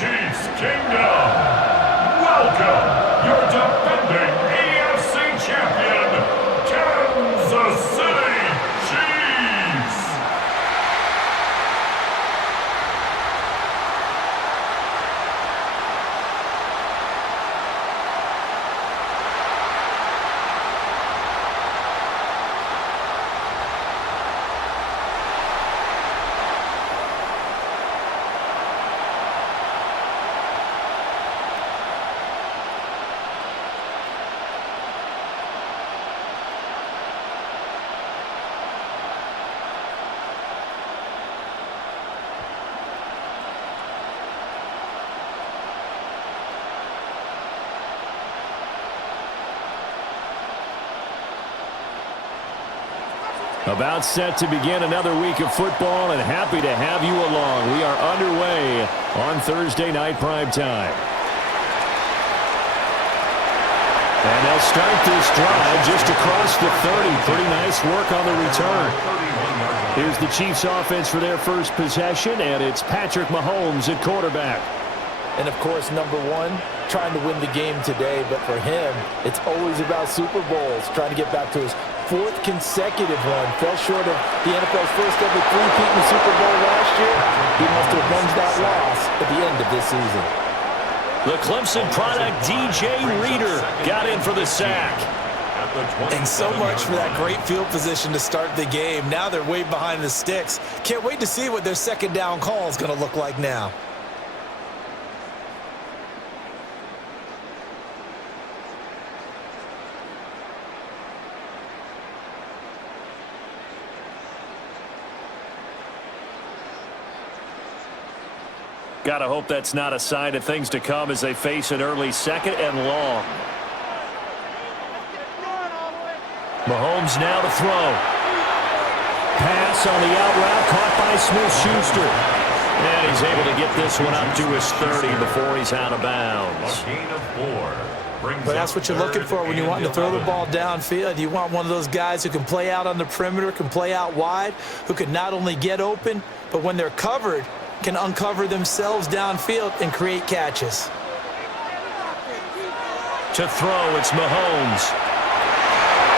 Chiefs Kingdom. Welcome, your defending AFC champion, Kansas City Chiefs. About set to begin another week of football, and happy to have you along. We are underway on Thursday night primetime. And they'll start this drive just across the 30. Pretty nice work on the return. Here's the Chiefs offense for their first possession, and it's Patrick Mahomes at quarterback. And, of course, number one, trying to win the game today. But for him, it's always about Super Bowls, trying to get back to his fourth consecutive one. Fell short of the NFL's first ever three-peat in the Super Bowl last year. He must have avenged that loss at the end of this season. The Clemson product, DJ Reader, got in for the sack. And so much for that great field position to start the game. Now they're way behind the sticks. Can't wait to see what their second down call is going to look like now. Gotta hope that's not a sign of things to come as they face an early second and long. Mahomes now to throw. Pass on the out route caught by Smith-Schuster. And he's able to get this one up to his 30 before he's out of bounds. But that's what you're looking for when you want to throw the ball downfield. You want one of those guys who can play out on the perimeter, can play out wide, who can not only get open, but when they're covered, can uncover themselves downfield and create catches. To throw, it's Mahomes.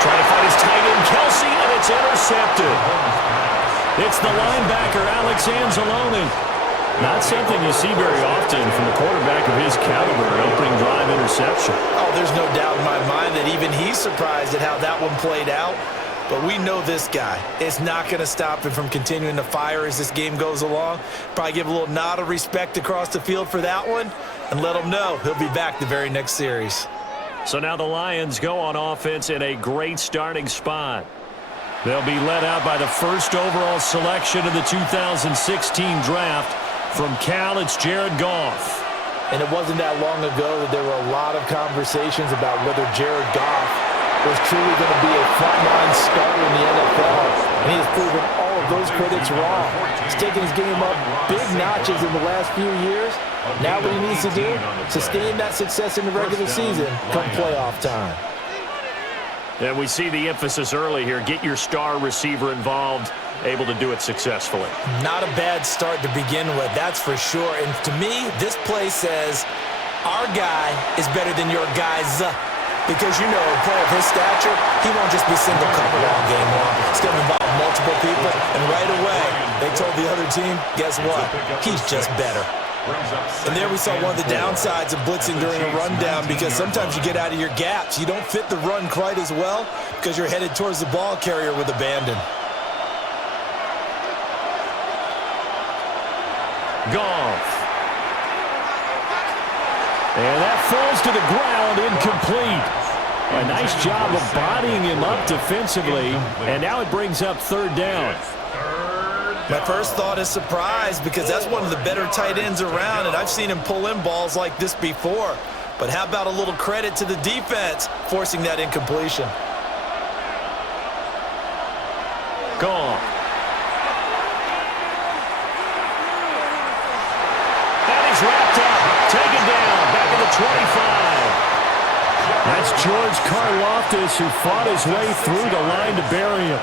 Trying to find his tight end, Kelsey, and it's intercepted. It's the linebacker, Alex Anzalone. Not something you see very often from the quarterback of his caliber, an opening drive interception. Oh, there's no doubt in my mind that even he's surprised at how that one played out. But we know this guy is not going to stop him from continuing to fire as this game goes along. Probably give a little nod of respect across the field for that one and let him know he'll be back the very next series. So now the Lions go on offense in a great starting spot. They'll be led out by the first overall selection of the 2016 draft. From Cal, it's Jared Goff. And it wasn't that long ago that there were a lot of conversations about whether Jared Goff was truly going to be a frontline starter in the NFL. And he has proven all of those critics wrong. He's taken his game up big notches in the last few years. Now what he needs to do, sustain that success in the regular season come playoff time. And we see the emphasis early here. Get your star receiver involved, able to do it successfully. Not a bad start to begin with, that's for sure. And to me, this play says our guy is better than your guys. Because, you know, a player of his stature, he won't just be single covered all game long. It's going to involve multiple people. And right away, they told the other team, guess what? He's just better. And there we saw one of the downsides of blitzing during a rundown, because sometimes you get out of your gaps. You don't fit the run quite as well because you're headed towards the ball carrier with abandon. Goff. And that falls to the ground, incomplete. A nice job of bodying him up defensively, and now it brings up third down. My first thought is surprise, because that's one of the better tight ends around, and I've seen him pull in balls like this before. But how about a little credit to the defense forcing that incompletion? Goff. And he's wrapped up. Taken down. Back at the 25. That's George Karlaftis, who fought his way through the line to bury him.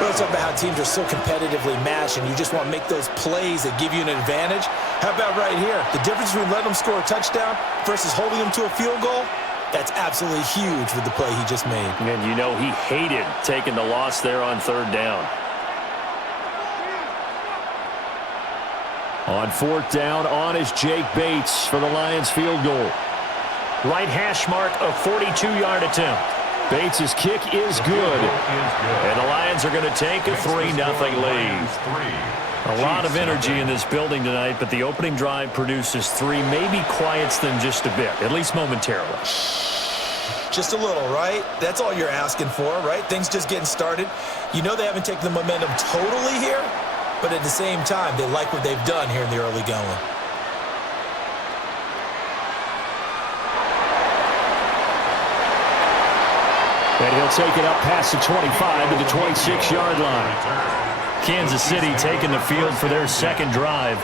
Well, it's about how teams are so competitively matched, and you just want to make those plays that give you an advantage. How about right here? The difference between letting them score a touchdown versus holding them to a field goal, that's absolutely huge with the play he just made. And you know he hated taking the loss there on third down. On fourth down, on is Jake Bates for the Lions field goal. Right hash mark, a 42-yard attempt. Bates' kick is good. And the Lions are going to take a 3-0 lead. A lot of energy in this building tonight, but the opening drive produces 3. Maybe quiets them just a bit, at least momentarily. Just a little, right? That's all you're asking for, right? Things just getting started. You know they haven't taken the momentum totally here, but at the same time, they like what they've done here in the early going. And he'll take it up past the 25 to the 26-yard line. Kansas City taking the field for their second drive.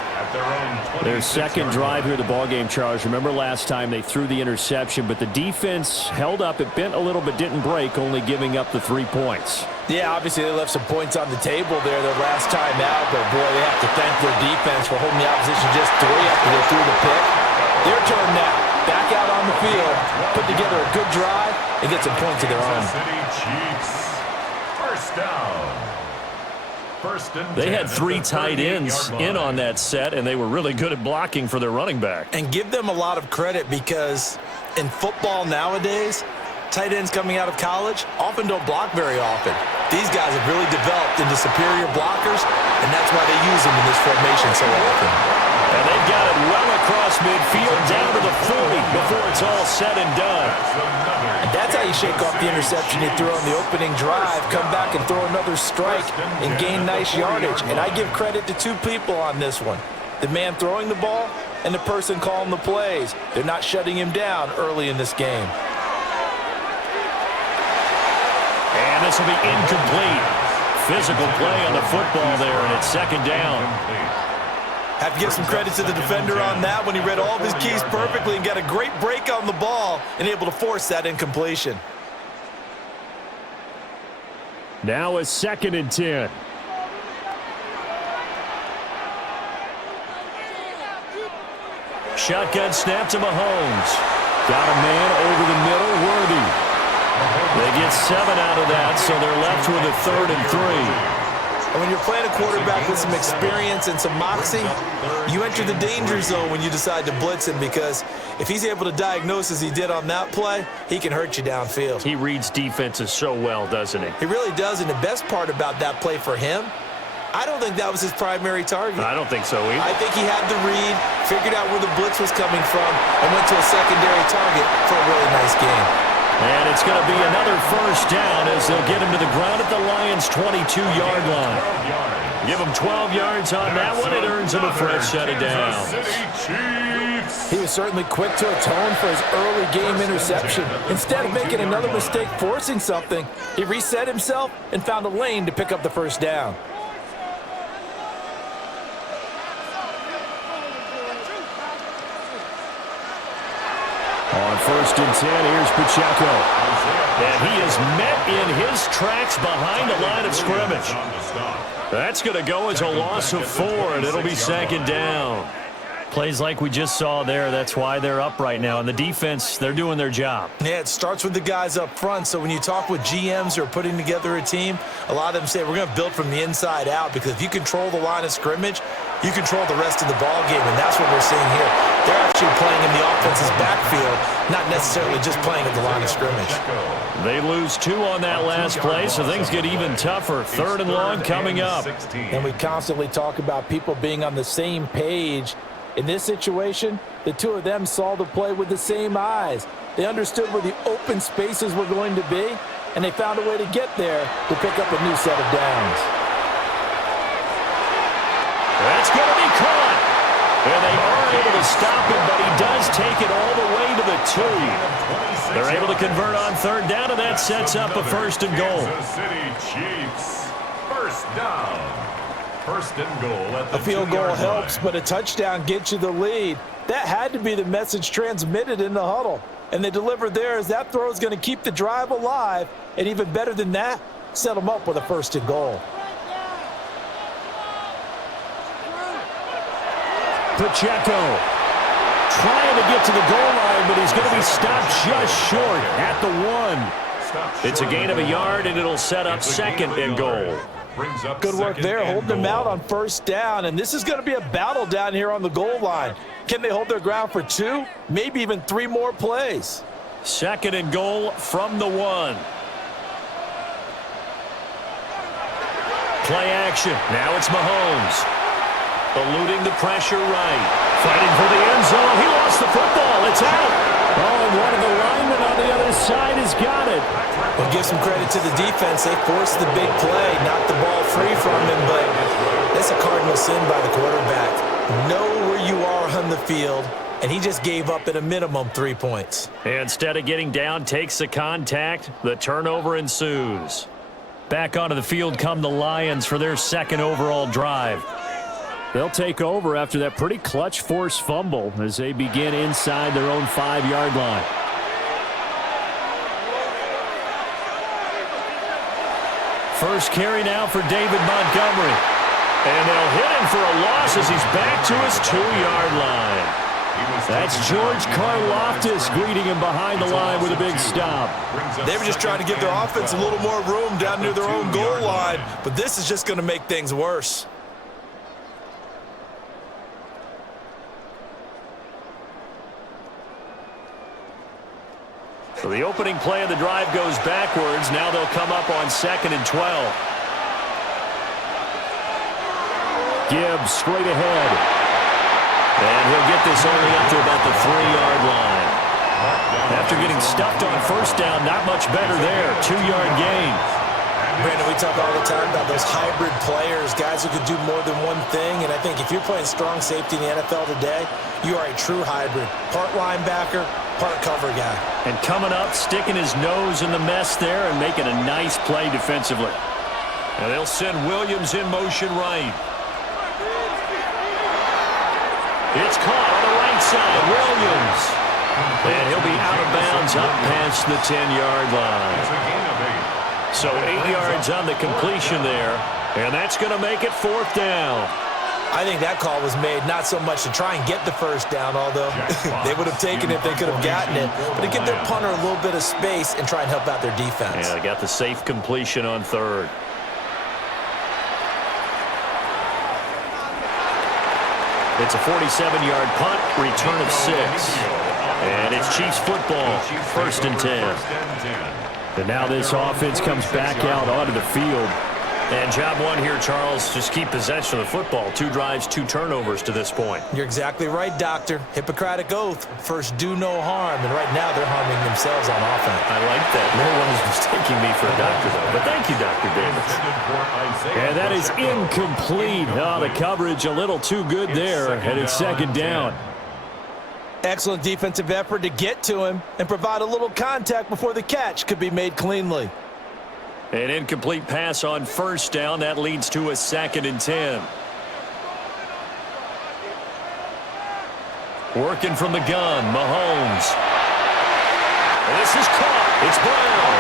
Their second drive here, the ballgame, Charles. Remember last time they threw the interception, but the defense held up. It bent a little but didn't break, only giving up the 3 points. Yeah, obviously they left some points on the table there their last time out, but boy, they have to thank their defense for holding the opposition just 3 after they threw the pick. Their turn now. Back out on the field, put together a good drive, and get some points of their own. First down. They had 3 tight ends in on that set, and they were really good at blocking for their running back. And give them a lot of credit because in football nowadays, tight ends coming out of college often don't block very often. These guys have really developed into superior blockers, and that's why they use them in this formation so often. And they've got it well across midfield down to the 40 before it's all said and done. And that's how you shake off the interception you threw on the opening drive, come back and throw another strike and gain nice yardage. And I give credit to 2 people on this one. The man throwing the ball and the person calling the plays. They're not shutting him down early in this game. And this will be incomplete. Physical play on the football there, and it's second down. Have to give some credit to the defender on that when he read all of his keys perfectly and got a great break on the ball and able to force that incompletion. Now a 2nd and 10. Shotgun snap to Mahomes. Got a man over the middle, Worthy. They get 7 out of that, so they're left with a 3rd and 3. And when you're playing a quarterback with some experience and some moxie, you enter the danger zone when you decide to blitz him, because if he's able to diagnose as he did on that play, he can hurt you downfield. He reads defenses so well, doesn't he? He really does, and the best part about that play for him, I don't think that was his primary target. I don't think so either. I think he had the read, figured out where the blitz was coming from, and went to a secondary target for a really nice game. And it's going to be another first down as they'll get him to the ground at the Lions' 22-yard line. Give him 12 yards on that one. It earns him a fresh set of downs. He was certainly quick to atone for his early game interception. Instead of making another mistake forcing something, he reset himself and found a lane to pick up the first down. On 1st and 10, here's Pacheco. And he is met in his tracks behind the line of scrimmage. That's going to go as a loss of 4, and it'll be 2nd down. Plays like we just saw there, that's why they're up right now. And the defense, they're doing their job. Yeah, it starts with the guys up front. So when you talk with GMs who are putting together a team, a lot of them say we're going to build from the inside out, because if you control the line of scrimmage, you control the rest of the ball game, and that's what we're seeing here. They're actually playing in the offense's backfield, not necessarily just playing at the line of scrimmage. They lose 2 on that last play, so things get even tougher. 3rd and long coming up. And we constantly talk about people being on the same page. In this situation, the 2 of them saw the play with the same eyes. They understood where the open spaces were going to be, and they found a way to get there to pick up a new set of downs. That's going to be caught. And they are able to stop him, but he does take it all the way to the 2. They're able to convert on 3rd down, and that sets up a 1st and goal. First down. 1st and goal at the 2-yard line. A field goal helps, but a touchdown gets you the lead. That had to be the message transmitted in the huddle. And they delivered there, as that throw is going to keep the drive alive. And even better than that, set them up with a 1st and goal. Pacheco trying to get to the goal line, but he's going to be stopped just short at the 1. It's a gain of a yard, and it'll set up 2nd and goal. Good work there, holding them out on 1st down, and this is going to be a battle down here on the goal line. Can they hold their ground for 2, maybe even 3 more plays? 2nd and goal from the 1. Play action. Now it's Mahomes. Eluding the pressure right. Fighting for the end zone. He lost the football. It's out. Oh, and one of the linemen on the other side has got it. Well, give some credit to the defense. They forced the big play, knocked the ball free from him, but that's a cardinal sin by the quarterback. Know where you are on the field, and he just gave up at a minimum 3 points. Instead of getting down, takes the contact. The turnover ensues. Back onto the field come the Lions for their 2nd overall drive. They'll take over after that pretty clutch forced fumble as they begin inside their own 5-yard line. First carry now for David Montgomery. And they'll hit him for a loss as he's back to his 2-yard line. That's George Karlaftis greeting him behind the line with a big stop. They were just trying to give their offense a little more room down near their own goal line, but this is just going to make things worse. So the opening play of the drive goes backwards. Now they'll come up on 2nd and 12. Gibbs straight ahead. And he'll get this only up to about the 3-yard line. After getting stuffed on 1st down, not much better there. 2-yard gain. Brandon, we talk all the time about those hybrid players, guys who could do more than one thing, and I think if you're playing strong safety in the NFL today, you are a true hybrid. Part linebacker, part cover guy. And coming up, sticking his nose in the mess there and making a nice play defensively. And they'll send Williams in motion right. It's caught on the right side. Williams. And he'll be out of bounds up past the 10-yard line. So 8 yards on the completion there. And that's going to make it 4th down. I think that call was made not so much to try and get the 1st down, although they would have taken it if they could have gotten it, but to give their punter a little bit of space and try and help out their defense. Yeah, they got the safe completion on 3rd. It's a 47-yard punt, return of 6. And it's Chiefs football, 1st and 10. And now this offense comes back out onto the field. And job 1 here, Charles, just keep possession of the football. 2 drives, 2 turnovers to this point. You're exactly right, Doctor. Hippocratic oath. First, do no harm. And right now, they're harming themselves on offense. I like that. No one is mistaking me for a doctor, though. But thank you, Dr. Davis. And that is incomplete. Oh, the coverage a little too good there. And it's 2nd down. Excellent defensive effort to get to him and provide a little contact before the catch could be made cleanly. An incomplete pass on 1st down. That leads to a 2nd and 10. Working from the gun, Mahomes. This is caught. It's Brown.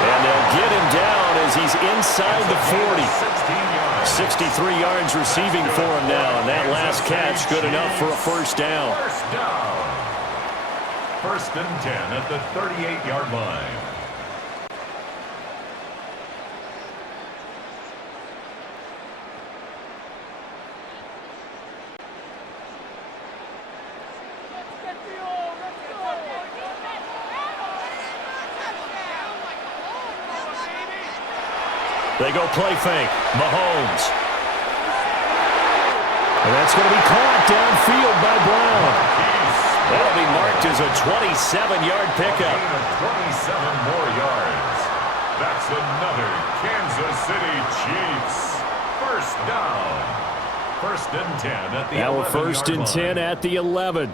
And they'll get him down as he's inside the 40. 63 yards receiving for him now. And that last catch good enough for a 1st down. 1st and 10 at the 38-yard line. They go play fake. Mahomes. And that's going to be caught downfield by Brown. That'll be marked as a 27-yard pickup. 27 more yards. That's another Kansas City Chiefs. 1st down. 1st and 10 at the 11-yard line. Now 1st and 10 at the 11.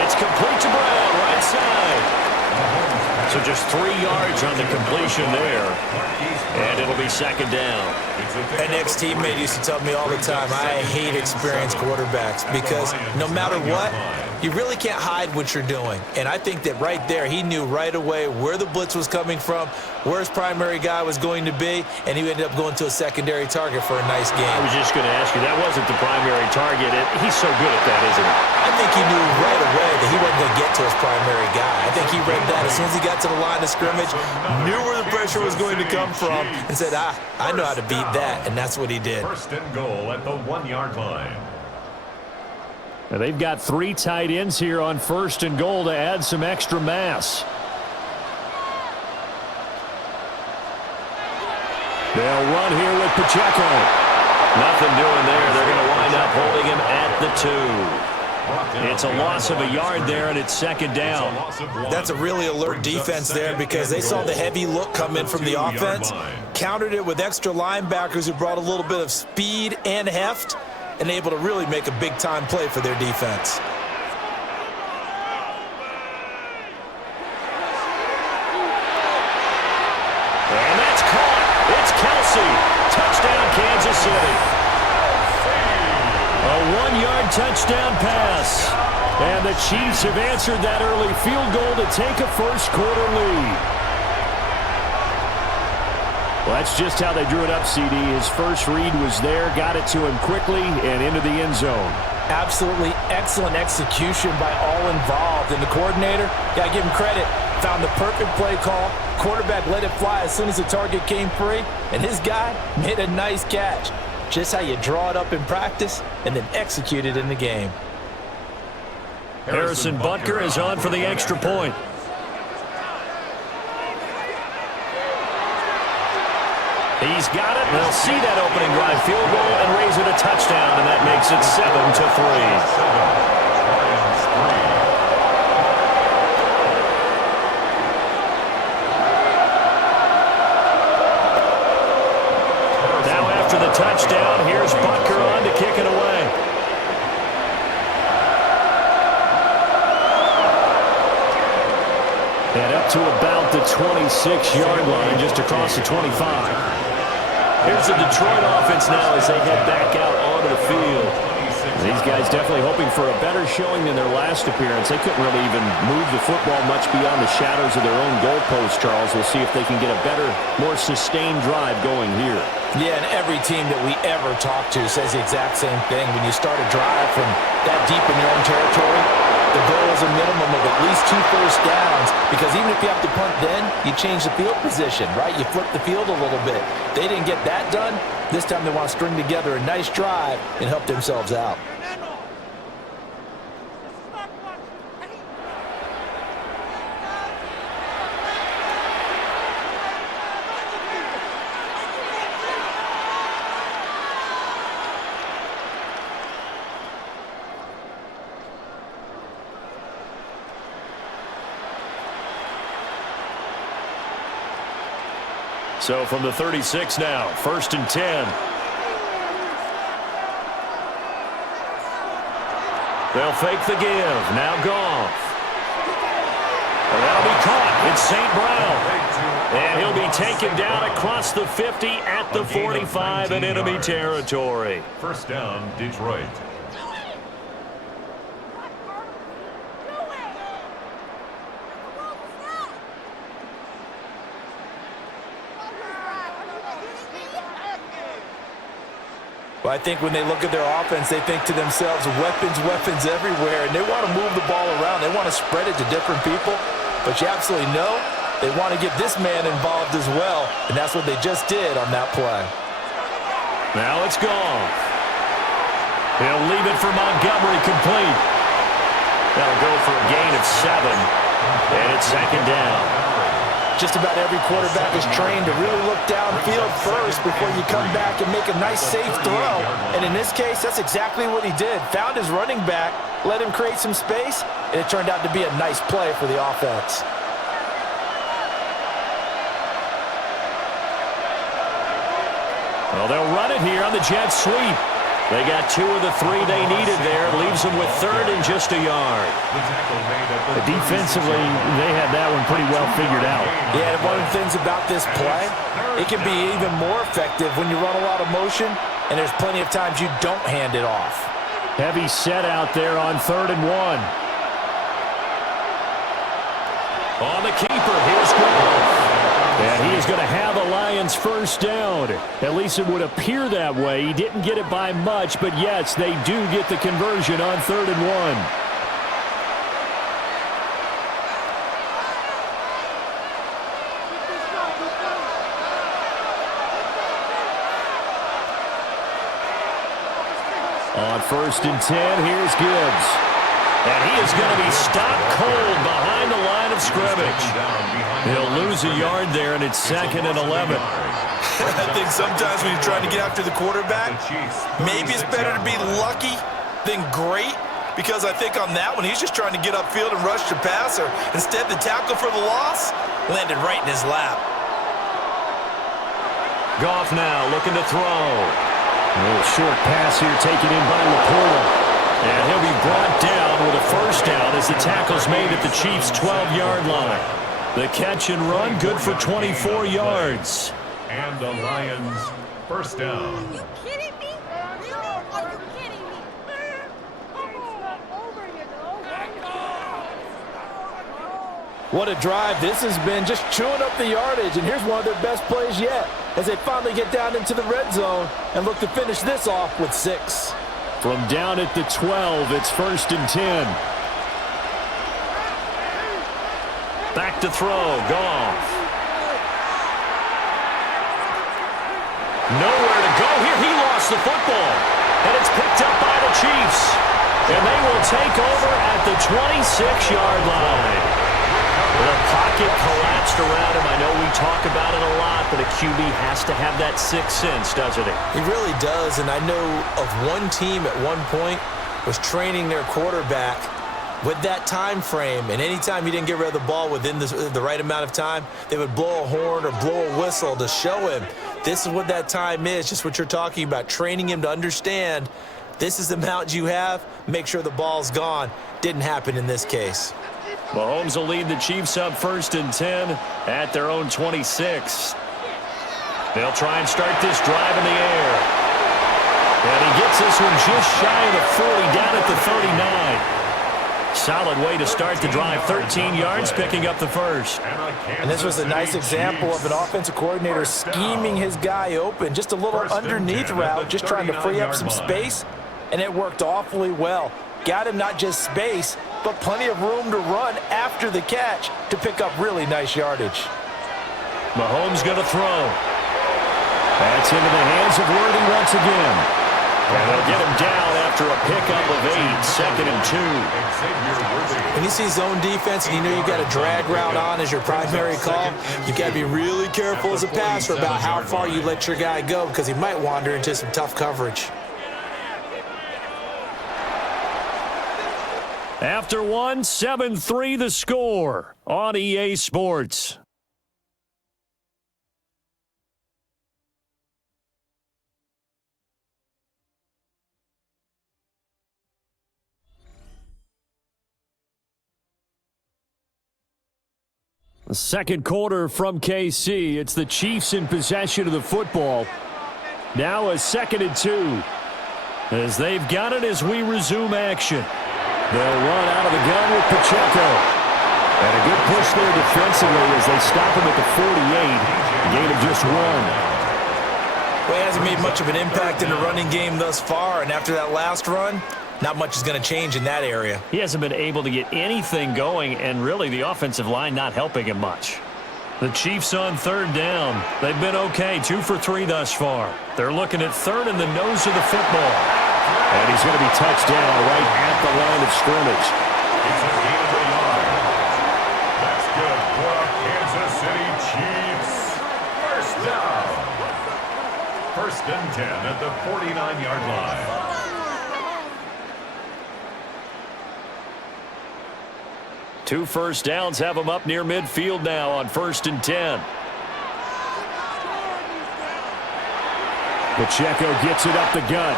It's complete to Brown, right side. So just 3 yards on the completion there. And it'll be 2nd down. An ex-teammate used to tell me all the time, I hate experienced quarterbacks because no matter what, You really can't hide what you're doing. And I think that right there, he knew right away where the blitz was coming from, where his primary guy was going to be, and he ended up going to a secondary target for a nice game. I was just going to ask you, that wasn't the primary target. He's so good at that, isn't he? I think he knew right away that he wasn't going to get to his primary guy. I think he read that as soon as he got to the line of scrimmage, knew where the pressure was going to come from, and said, I know how to beat that, and that's what he did. First and goal at the 1-yard line. Now they've got 3 tight ends here on first and goal to add some extra mass. They'll run here with Pacheco. Nothing doing there. They're going to wind up holding him at the 2. It's a loss of a yard there, and it's second down. That's a really alert defense there because they saw the heavy look come in from the offense, countered it with extra linebackers who brought a little bit of speed and heft, and able to really make a big-time play for their defense. And that's caught. It's Kelsey. Touchdown, Kansas City. A 1-yard touchdown pass. And the Chiefs have answered that early field goal to take a first-quarter lead. Well, that's just how they drew it up, CD. His first read was there, got it to him quickly, and into the end zone. Absolutely excellent execution by all involved. And the coordinator, got to give him credit, found the perfect play call. Quarterback let it fly as soon as the target came free, and his guy made a nice catch. Just how you draw it up in practice and then execute it in the game. Harrison Butker is on for the extra point. He's got it. They'll see that opening drive field goal and raise it a touchdown, and that makes it 7-3. After the touchdown, here's Butker on to kick it away. And up to about the 26-yard line, just across the 25. Here's the Detroit offense now as they head back out onto the field. These guys definitely hoping for a better showing than their last appearance. They couldn't really even move the football much beyond the shadows of their own goalpost, Charles. We'll see if they can get a better, more sustained drive going here. Yeah, and every team that we ever talk to says the exact same thing. When you start a drive from that deep in your own territory, the goal is a minimum of at least 2 first downs, because even if you have to punt then, you change the field position, right? You flip the field a little bit. They didn't get that done. This time they want to string together a nice drive and help themselves out. So from the 36 now, 1st and 10. They'll fake the give. Now Goff. Well, that'll be caught. It's St. Brown. And he'll be taken down across the 50 at the 45 in enemy territory. First down, Detroit. Well, I think when they look at their offense, they think to themselves, weapons everywhere, and they want to move the ball around. They want to spread it to different people, but you absolutely know they want to get this man involved as well, and that's what they just did on that play. Now it's Goff. He'll leave it for Montgomery complete. That'll go for a gain of 7, and it's second down. Just about every quarterback is trained to really look downfield first before you come back and make a nice, safe throw. And in this case, that's exactly what he did. Found his running back, let him create some space, and it turned out to be a nice play for the offense. Well, they'll run it here on the jet sweep. They got 2 of the 3 they needed there. Leaves them with 3rd and just a yard. Defensively, they had that one pretty well figured out. Yeah, and one of the things about this play, it can be even more effective when you run a lot of motion, and there's plenty of times you don't hand it off. Heavy set out there on 3rd and 1. On the keeper, here's Goff. And he is going to have a Lions first down. At least it would appear that way. He didn't get it by much, but yes, they do get the conversion on 3rd and 1. On 1st and 10, here's Gibbs. And he is going to be stopped cold behind the line of scrimmage. He'll lose a yard there, and it's 2nd and 11. I think sometimes when you're trying to get after the quarterback, maybe it's better to be lucky than great, because I think on that one, he's just trying to get upfield and rush the passer. Instead, the tackle for the loss landed right in his lap. Goff now looking to throw. A little short pass here taken in by Laporta. And he'll be brought down with a first down as the tackle's made at the Chiefs' 12-yard line. The catch and run, good for 24 yards. And the Lions first down. Are you kidding me? Really? Are you kidding me? What a drive this has been, just chewing up the yardage. And here's one of their best plays yet as they finally get down into the red zone and look to finish this off with 6. From down at the 12, it's 1st and 10. Back to throw, Goff. Nowhere to go here. He lost the football. And it's picked up by the Chiefs. And they will take over at the 26-yard line. The pocket collapsed around him. I know we talk about it a lot, but a QB has to have that sixth sense, doesn't he? He really does, and I know of one team at one point was training their quarterback with that time frame, and anytime he didn't get rid of the ball within the right amount of time, they would blow a horn or blow a whistle to show him this is what that time is, just what you're talking about, training him to understand this is the amount you have, make sure the ball's gone. Didn't happen in this case. Mahomes will lead the Chiefs up 1st and 10 at their own 26. They'll try and start this drive in the air. And he gets this one just shy of the 40, down at the 39. Solid way to start the drive. 13 yards, picking up the first. And this was a nice example of an offensive coordinator scheming his guy open. Just a little underneath route, just trying to free up some space, and it worked awfully well. Got him not just space, but plenty of room to run after the catch to pick up really nice yardage. Mahomes going to throw. That's into the hands of Worthy once again. And they'll get him down after a pickup of 8, 2nd and 2. When you see zone defense and you know you got a drag route on as your primary call, you got to be really careful as a passer about how far you let your guy go, because he might wander into some tough coverage. After 1, 7-3 the score on EA Sports. The second quarter from KC. It's the Chiefs in possession of the football. Now a 2nd and 2. As they've got it as we resume action. They'll run out of the gun with Pacheco. And a good push there defensively as they stop him at the 48. Gain of just 1. Well, he hasn't made much of an impact in the running game thus far, and after that last run, not much is going to change in that area. He hasn't been able to get anything going, and really the offensive line not helping him much. The Chiefs on 3rd down. They've been okay, 2 for 3 thus far. They're looking at 3rd in the nose of the football. And he's going to be touched down right at the line of scrimmage. It's a gain of a yard. That's good for the Kansas City Chiefs. First down. 1st and 10 at the 49-yard line. Two first downs have them up near midfield now on 1st and 10. Pacheco gets it up the gut.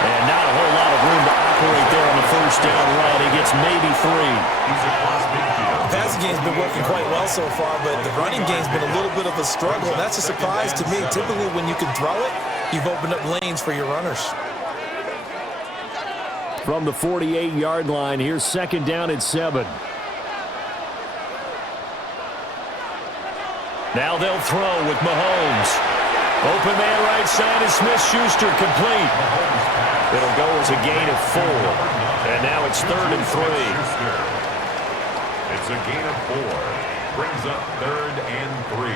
And not a whole lot of room to operate there on the first down run. He gets maybe 3. He's across midfield. The passing game's been working quite well so far, but the running game's been a little bit of a struggle. That's a surprise to me. Typically, when you can throw it, you've opened up lanes for your runners. From the 48-yard line, here's 2nd down and 7. Now they'll throw with Mahomes. Open man right side is Smith-Schuster, complete. It'll go as a gain of 4. And now it's 3rd and 3. It's a gain of 4. Brings up 3rd and 3.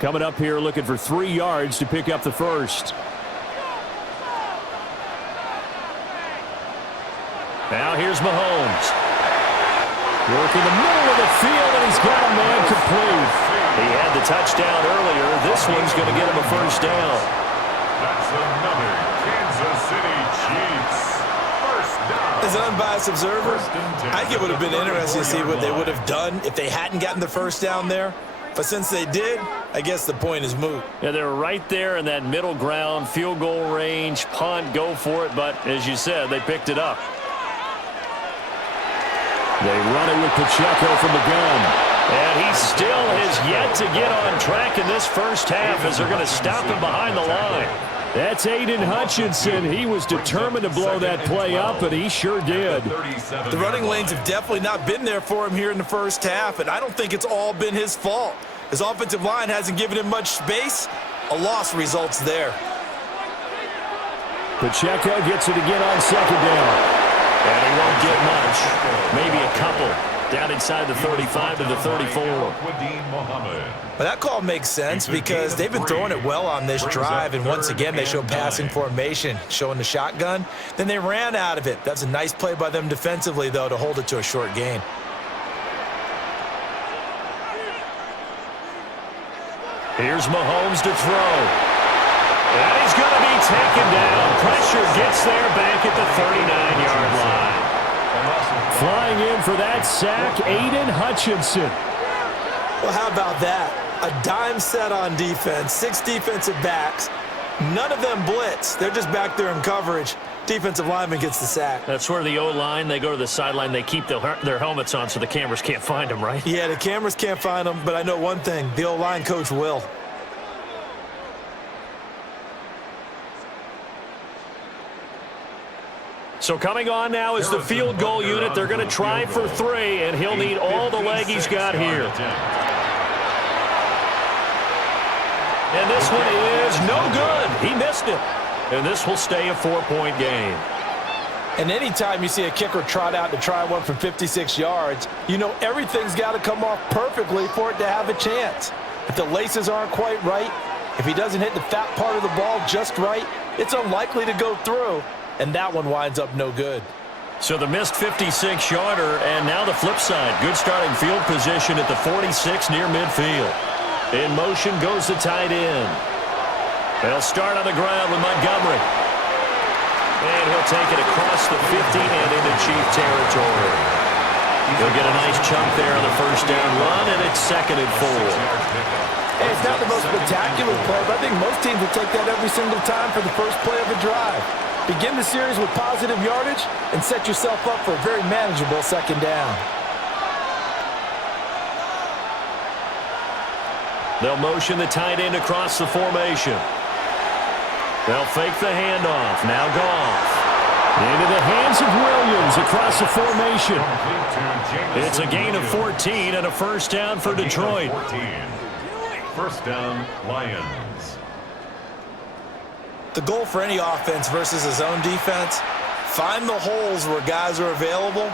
Coming up here looking for 3 yards to pick up the first. Now here's Mahomes. Working the middle of the field, and he's got a man complete. He had the touchdown earlier. This one's going to get him a first down. That's another Kansas City Chiefs first down. As an unbiased observer, I think it would have been interesting to see what they would have done if they hadn't gotten the first down there. But since they did, I guess the point is moot. Yeah, they were right there in that middle ground, field goal range, punt, go for it. But as you said, they picked it up. They run it with Pacheco from the gun. And he still has yet to get on track in this first half as they're going to stop him behind the line. That's Aiden Hutchinson. He was determined to blow that play up, and he sure did. The running lanes have definitely not been there for him here in the first half, and I don't think it's all been his fault. His offensive line hasn't given him much space. A loss results there. Pacheco gets it again on 2nd down. And he won't get much. Maybe a couple. Down inside the 35 to the 34. But that call makes sense because they've been throwing it well on this drive, and once again they show passing formation, showing the shotgun. Then they ran out of it. That's a nice play by them defensively, though, to hold it to a short gain. Here's Mahomes to throw. And he's going to be taken down. Pressure gets there back at the 39-yard line. Flying in for that sack, Aiden Hutchinson. Well, how about that? A dime set on defense, 6 defensive backs. None of them blitz. They're just back there in coverage. Defensive lineman gets the sack. That's where the O-line, they go to the sideline, they keep their helmets on so the cameras can't find them, right? Yeah, the cameras can't find them, but I know one thing. The O-line coach will. So coming on now is the field goal unit. They're going to try for 3, and he'll need all the leg he's got here. And this one is no good. He missed it. And this will stay a 4-point game. And anytime you see a kicker trot out to try one from 56 yards, you know everything's got to come off perfectly for it to have a chance. If the laces aren't quite right, if he doesn't hit the fat part of the ball just right, it's unlikely to go through. And that one winds up no good. So the missed 56-yarder, and now the flip side. Good starting field position at the 46 near midfield. In motion goes the tight end. They'll start on the ground with Montgomery. And he'll take it across the 50 and into Chief territory. He'll get a nice chunk there on the first down run, and it's 2nd and 4. Hey, it's not the most spectacular play, but I think most teams will take that every single time for the first play of a drive. Begin the series with positive yardage and set yourself up for a very manageable 2nd down. They'll motion the tight end across the formation. They'll fake the handoff. Now Goff. Into the hands of Williams across the formation. It's a gain of 14 and a first down for Detroit. First down, Lions. The goal for any offense versus a zone defense, find the holes where guys are available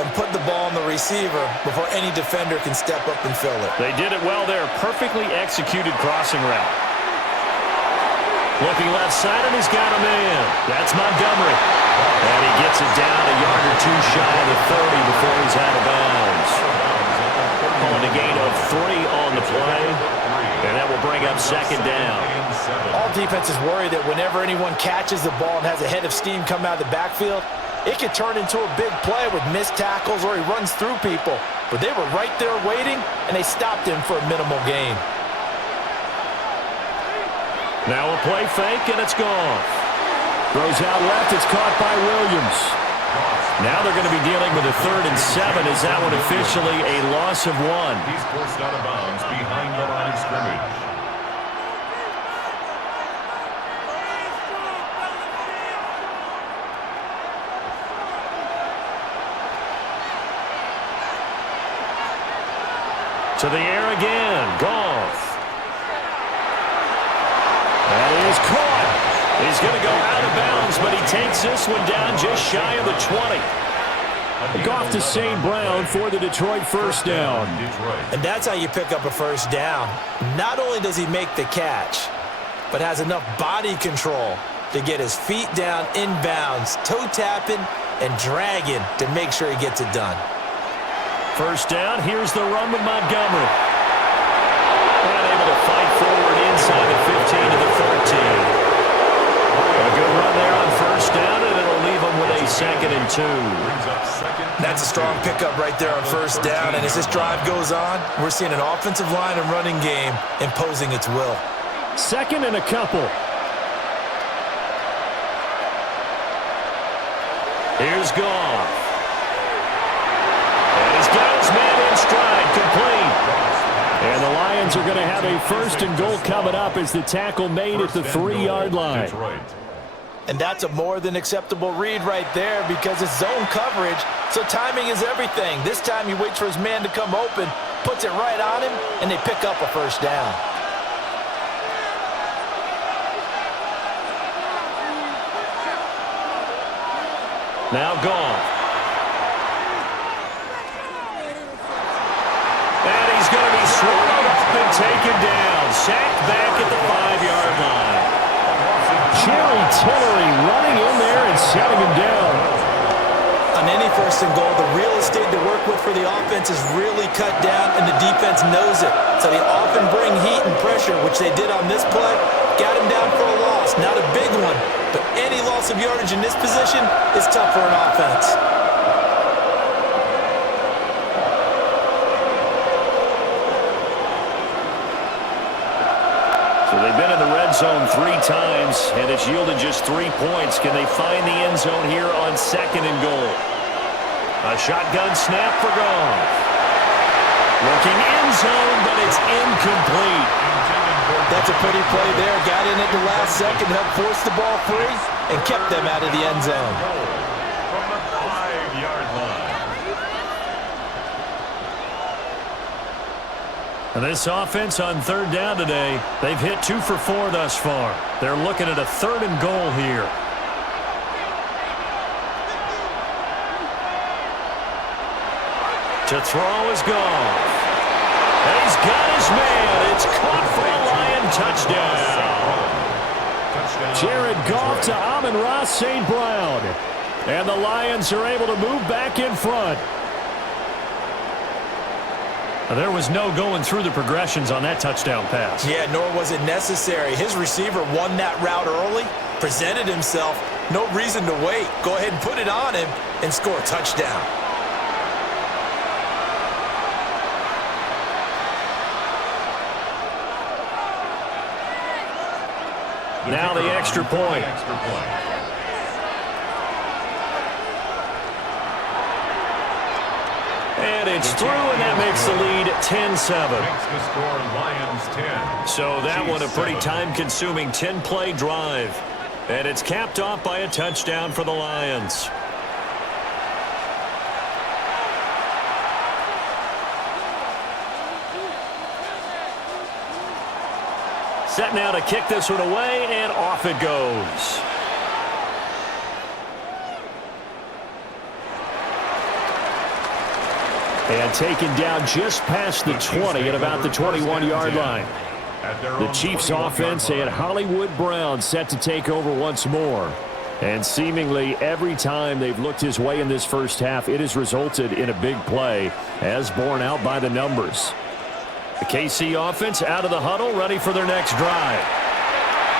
and put the ball on the receiver before any defender can step up and fill it. They did it well there. Perfectly executed crossing route. Looking left side, and he's got a man. That's Montgomery. And he gets it down a yard or 2 shy of the 30 before he's out of bounds. Calling a gain of 3 on the play. And that will bring up 2nd down. All defenses worry that whenever anyone catches the ball and has a head of steam come out of the backfield, it could turn into a big play with missed tackles or he runs through people. But they were right there waiting, and they stopped him for a minimal gain. Now a play fake, and it's gone. Throws out left. It's caught by Williams. Now they're going to be dealing with a 3rd and 7. Is that one officially a loss of 1? He's forced out of bounds behind the line of scrimmage. To the air again. Goff. That is caught. He's going to go out of bounds, but he takes this one down just shy of the 20. Goff to St. Brown for the Detroit first down. And that's how you pick up a first down. Not only does he make the catch, but has enough body control to get his feet down inbounds, toe tapping and dragging to make sure he gets it done. First down, here's the run with Montgomery. And able to fight forward inside the 15 to the 13. A good run there on first down, and it'll leave them with a 2nd and 2. That's a strong pickup right there on first down, and as this drive goes on, we're seeing an offensive line and running game imposing its will. 2nd and a couple. Here's Goff. And he's got his man in stride, complete. And the Lions are going to have a 1st and goal coming up as the tackle made at the 3-yard line. And that's a more than acceptable read right there because it's zone coverage, so timing is everything. This time he waits for his man to come open, puts it right on him, and they pick up a first down. Now Goff. And he's going to be swallowed up and taken down. Sacked back at the 5-yard line. Jerry Tillery running in there and setting him down. On any 1st and goal, the real estate to work with for the offense is really cut down, and the defense knows it. So they often bring heat and pressure, which they did on this play. Got him down for a loss. Not a big one, but any loss of yardage in this position is tough for an offense. So they've been in the red zone 3 times, and it's yielded just 3 points. Can they find the end zone here on 2nd and goal? A shotgun snap for Goff. Looking end zone, but it's incomplete. That's a pretty play there. Got in at the last second, helped force the ball free, and kept them out of the end zone. From the 5-yard line. And this offense on 3rd down today, they've hit 2 for 4 thus far. They're looking at a 3rd and goal here. To throw is Goff. And he's got his man. It's caught for a Lion touchdown. Jared Goff to Amon-Ra St. Brown. And the Lions are able to move back in front. There was no going through the progressions on that touchdown pass. Yeah, nor was it necessary. His receiver won that route early, presented himself. No reason to wait. Go ahead and put it on him and score a touchdown. Now the extra point. And it's through, and that makes the lead 10-7. So that one a pretty time-consuming 10-play drive. And it's capped off by a touchdown for the Lions. Set now to kick this one away, and off it goes. And taken down just past the 20 at about the 21-yard line. The Chiefs offense and Hollywood Brown set to take over once more. And seemingly every time they've looked his way in this first half, it has resulted in a big play, as borne out by the numbers. The KC offense out of the huddle, ready for their next drive.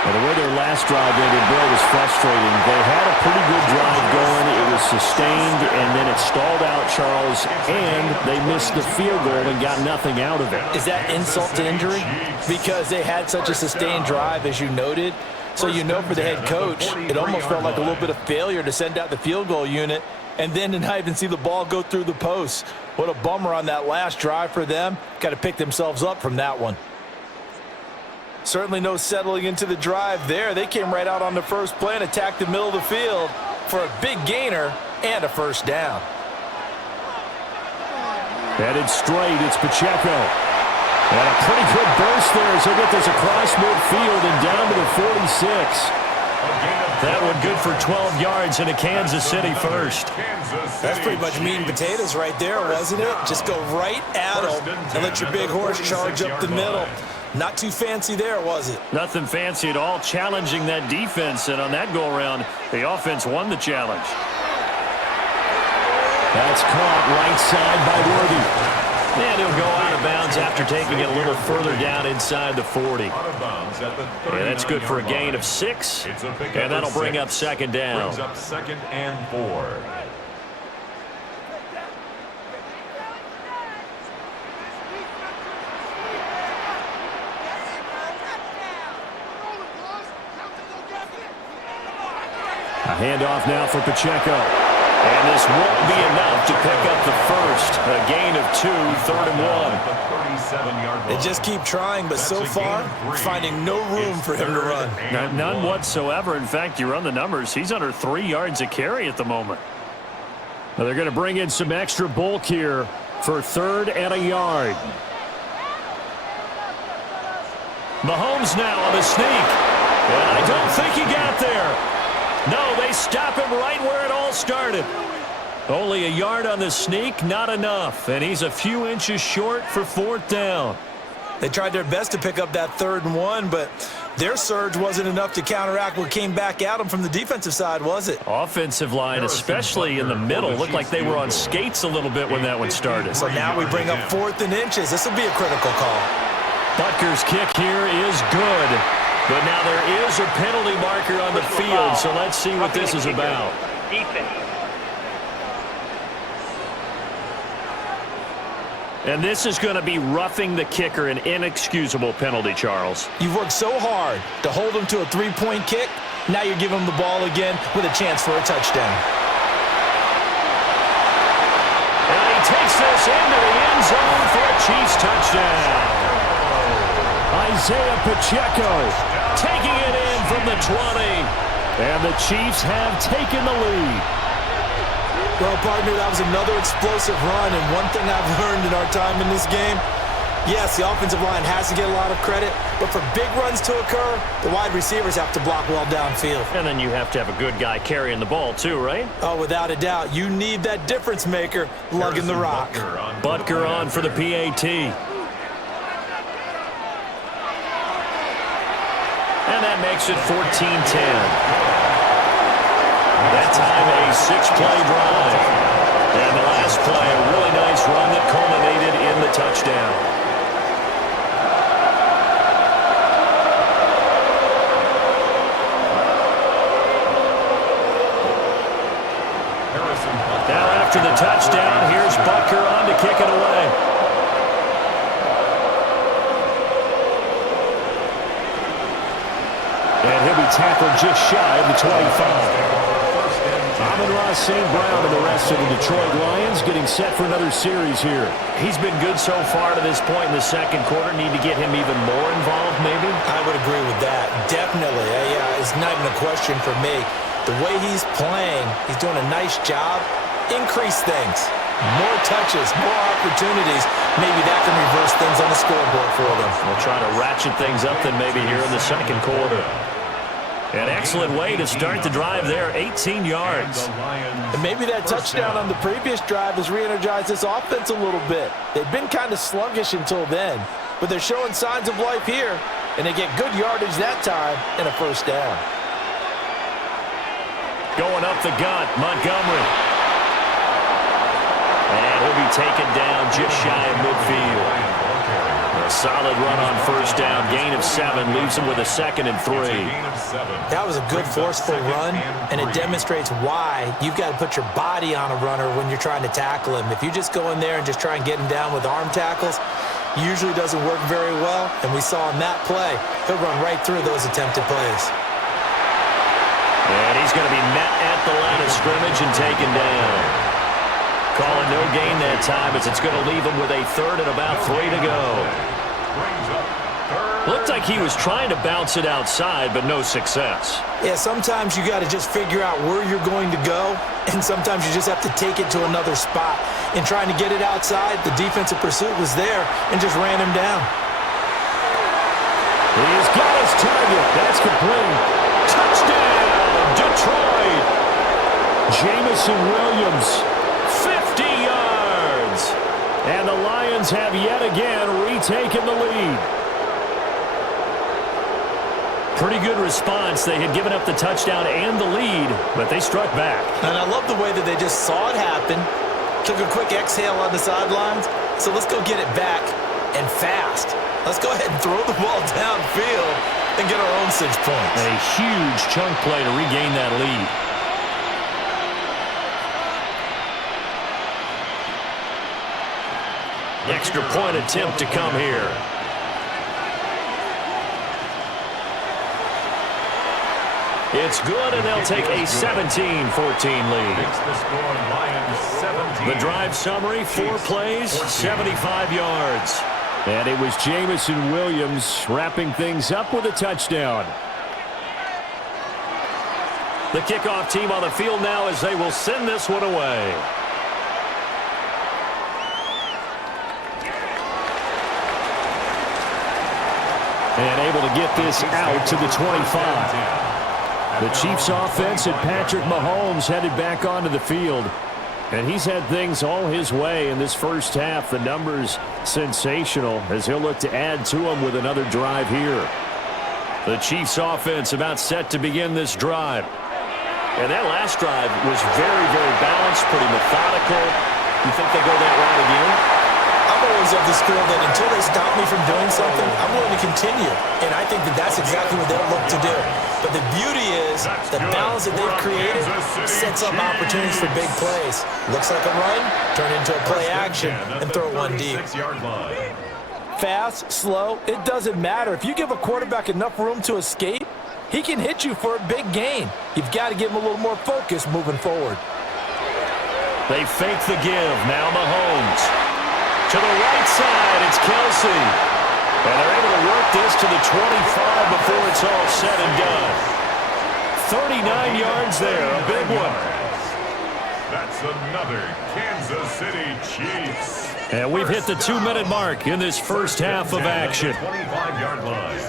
And the way their last drive ended, boy, was frustrating. They had a pretty good drive going. It was sustained, and then it stalled out, Charles, and they missed the field goal and got nothing out of it. Is that insult to injury? Because they had such a sustained drive, as you noted. So you know for the head coach, it almost felt like a little bit of failure to send out the field goal unit and then to not even see the ball go through the post. What a bummer on that last drive for them. Got to pick themselves up from that one. Certainly no settling into the drive there. They came right out on the first play and attacked the middle of the field for a big gainer and a first down. Headed straight, it's Pacheco. And a pretty good burst there as he'll get this across midfield and down to the 46. That one good for 12 yards and a Kansas City first. That's pretty much meat and potatoes right there, wasn't it? Just go right at them and let your big horse charge up the middle. Not too fancy there, was it? Nothing fancy at all, challenging that defense. And on that go-around, the offense won the challenge. That's caught right side by Worthy. And he'll go out of bounds after taking it a little further down inside the 40. Yeah, that's good for a gain of 6. And that'll bring up second down. Brings up 2nd and 4. A handoff now for Pacheco. And this won't be enough to pick up the first. A gain of 2, 3rd and 1. They just keep trying, but so far, finding no room for him to run. None whatsoever. In fact, you run the numbers. He's under 3 yards a carry at the moment. Now they're going to bring in some extra bulk here for 3rd and a yard. Mahomes now on the sneak. And I don't think he got there. No, they stop him right where it all started. Only a yard on the sneak, not enough. And he's a few inches short for 4th down. They tried their best to pick up that 3rd and 1, but their surge wasn't enough to counteract what came back at them from the defensive side, was it? Offensive line, especially in the middle, looked like they were on skates a little bit when that one started. So now we bring up 4th and inches. This will be a critical call. Butker's kick here is good. But now there is a penalty marker on the field, so let's see what this is about. And this is going to be roughing the kicker, an inexcusable penalty, Charles. You've worked so hard to hold him to a 3-point kick. Now you're giving him the ball again with a chance for a touchdown. And he takes this into the end zone for a Chiefs touchdown. Isaiah Pacheco taking it in from the 20. And the Chiefs have taken the lead. Well, partner, that was another explosive run, and one thing I've learned in our time in this game, yes, the offensive line has to get a lot of credit, but for big runs to occur, the wide receivers have to block well downfield. And then you have to have a good guy carrying the ball too, right? Oh, without a doubt. You need that difference maker lugging the rock. Butker on for the PAT. And that makes it 14-10. That time a 6-play drive. And the last play, a really nice run that culminated in the touchdown. Now after the touchdown, here's Butker on to kick it away. And he'll be tackled just shy of the 25. Amon-Ra St. Brown and the rest of the Detroit Lions getting set for another series here. He's been good so far to this point in the second quarter. Need to get him even more involved, maybe? I would agree with that. Definitely. It's not even a question for me. The way he's playing, he's doing a nice job. Increase things. More touches, more opportunities. Maybe that can reverse things on the scoreboard for them. We'll try to ratchet things up then maybe here in the second quarter. An excellent way to start the drive there, 18 yards. And maybe that touchdown on the previous drive has re-energized this offense a little bit. They've been kind of sluggish until then, but they're showing signs of life here, and they get good yardage that time and a first down. Going up the gut, Montgomery. And he'll be taken down just shy of midfield. A solid run on first down. Gain of 7 leaves him with a 2nd and 3. That was a good, forceful run, and it demonstrates why you've got to put your body on a runner when you're trying to tackle him. If you just go in there and just try and get him down with arm tackles, usually doesn't work very well, and we saw in that play, he'll run right through those attempted plays. And he's going to be met at the line of scrimmage and taken down. Calling no gain that time as it's going to leave him with a 3rd and about 3 to go. Looked like he was trying to bounce it outside, but no success. Yeah, sometimes you got to just figure out where you're going to go, and sometimes you just have to take it to another spot. In trying to get it outside, the defensive pursuit was there and just ran him down. He's got his target. That's complete. Touchdown, Detroit. Jamison Williams, 50 yards. And the Lions have yet again retaken the lead. Pretty good response. They had given up the touchdown and the lead, but they struck back. And I love the way that they just saw it happen, took a quick exhale on the sidelines. So let's go get it back and fast. Let's go ahead and throw the ball downfield and get our own 6 points. A huge chunk play to regain that lead. Extra point attempt to come here. It's good, and they'll take a 17-14 lead. The drive summary, 4 plays, 75 yards. And it was Jamison Williams wrapping things up with a touchdown. The kickoff team on the field now as they will send this one away. And able to get this out to the 25. The Chiefs offense and Patrick Mahomes headed back onto the field. And he's had things all his way in this first half. The numbers sensational as he'll look to add to them with another drive here. The Chiefs offense about set to begin this drive. And that last drive was very, very balanced, pretty methodical. You think they go that route again? I'm always of the school that until they stop me from doing something, I'm willing to continue. And I think that that's exactly what they'll look to do. But the beauty is the balance that they've created sets up opportunities for big plays. Looks like a run, turn into a play action, and throw one deep. Fast, slow, it doesn't matter. If you give a quarterback enough room to escape, he can hit you for a big gain. You've got to give him a little more focus moving forward. They fake the give. Now Mahomes. To the right side, it's Kelsey. And they're able to work this to the 25 before it's all said and done. 39 yards there, a big one. That's another Kansas City Chiefs. And we've hit the 2-minute mark in this first half of action. 25-yard line.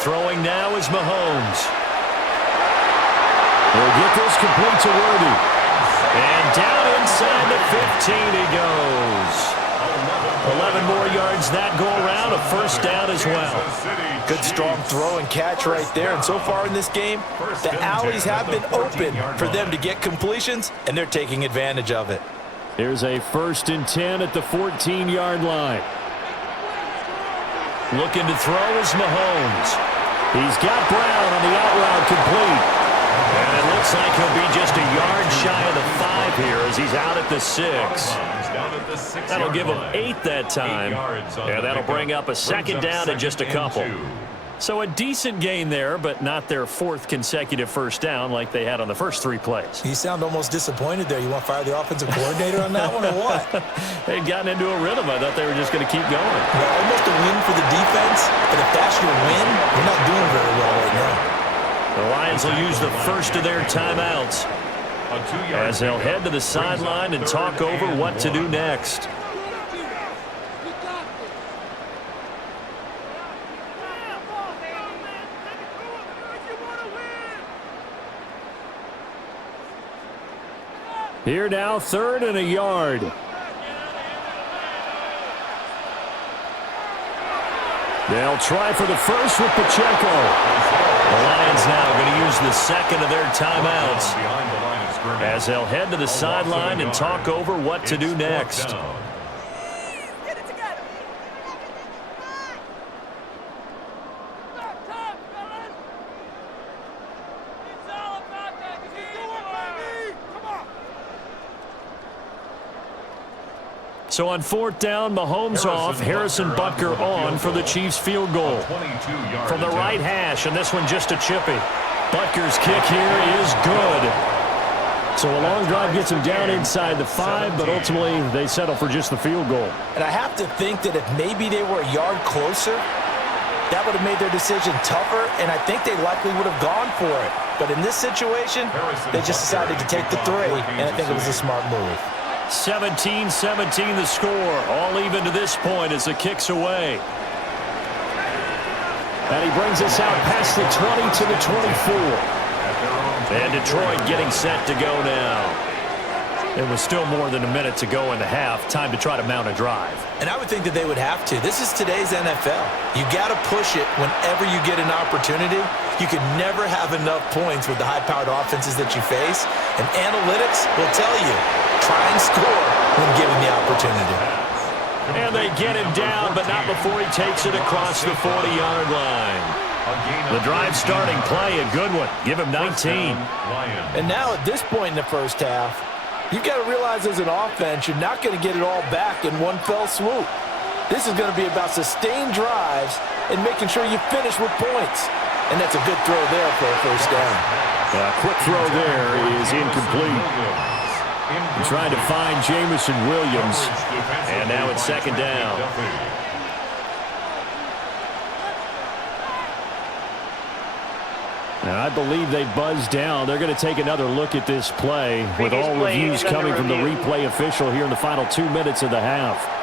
Throwing now is Mahomes. He'll get this complete to Worthy. And down inside the 15 he goes. 11 more yards that go around, a first down as well. Good strong throw and catch right there. And so far in this game, the alleys have been open for them to get completions, and they're taking advantage of it. Here's a 1st and 10 at the 14-yard line. Looking to throw is Mahomes. He's got Brown on the out route complete. And it looks like he'll be just a yard shy of the 5 here as he's out at the 6. That'll give him 8 that time. And that'll bring up a 2nd down and just a couple. So a decent gain there, but not their 4th consecutive first down like they had on the first 3 plays. You sound almost disappointed there. You want to fire the offensive coordinator on that one or what? They'd gotten into a rhythm. I thought they were just going to keep going. Well, almost a win for the defense, but if that's your win, you're not doing very well right now. The Lions will use the first of their timeouts as they'll head to the sideline and talk over what to do next. Here now, 3rd and a yard. They'll try for the first with Pacheco. The Lions now going to use the 2nd of their timeouts as they'll head to the sideline and talk over what to do next. So on 4th down, Mahomes off, Harrison Butker on for the Chiefs field goal. From the right hash, and this one just a chippy. Butker's kick here is good. So a long drive gets him down inside the 5, but ultimately they settle for just the field goal. And I have to think that if maybe they were a yard closer, that would have made their decision tougher, and I think they likely would have gone for it. But in this situation, they just decided to take the 3, and I think it was a smart move. 17-17 the score. All even to this point as the kick's away. And he brings us out past the 20 to the 24. And Detroit getting set to go now. There was still more than a minute to go in the half. Time to try to mount a drive. And I would think that they would have to. This is today's NFL. You got to push it whenever you get an opportunity. You could never have enough points with the high-powered offenses that you face. And analytics will tell you, try and score when given the opportunity. And they get him down, but not before he takes it across the 40-yard line. The drive starting play, a good one. Give him 19. And now at this point in the first half, you've got to realize as an offense, you're not going to get it all back in one fell swoop. This is going to be about sustained drives and making sure you finish with points. And that's a good throw there for a first down. Quick throw there is incomplete. Trying to find Jamison Williams. And now it's second down. And I believe they buzzed down. They're going to take another look at this play with all reviews coming from the replay official here in the final 2 minutes of the half.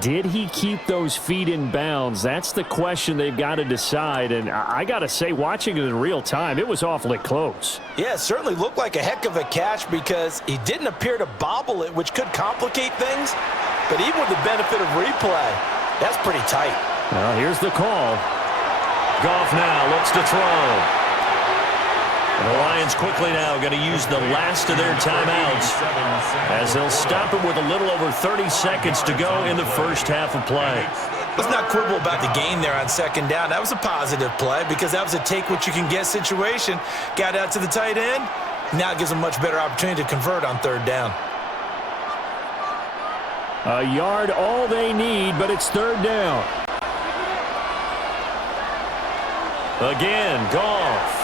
Did he keep those feet in bounds? That's the question they've got to decide. And I got to say, watching it in real time, it was awfully close. Yeah, it certainly looked like a heck of a catch because he didn't appear to bobble it, which could complicate things. But even with the benefit of replay, that's pretty tight. Well, here's the call. Goff now looks to throw. And the Lions quickly now going to use the last of their timeouts as they'll stop it with a little over 30 seconds to go in the first half of play. Let's not quibble about the gain there on second down. That was a positive play because that was a take-what-you-can-get situation. Got out to the tight end. Now it gives them a much better opportunity to convert on third down. A yard all they need, but it's third down. Again, Goff.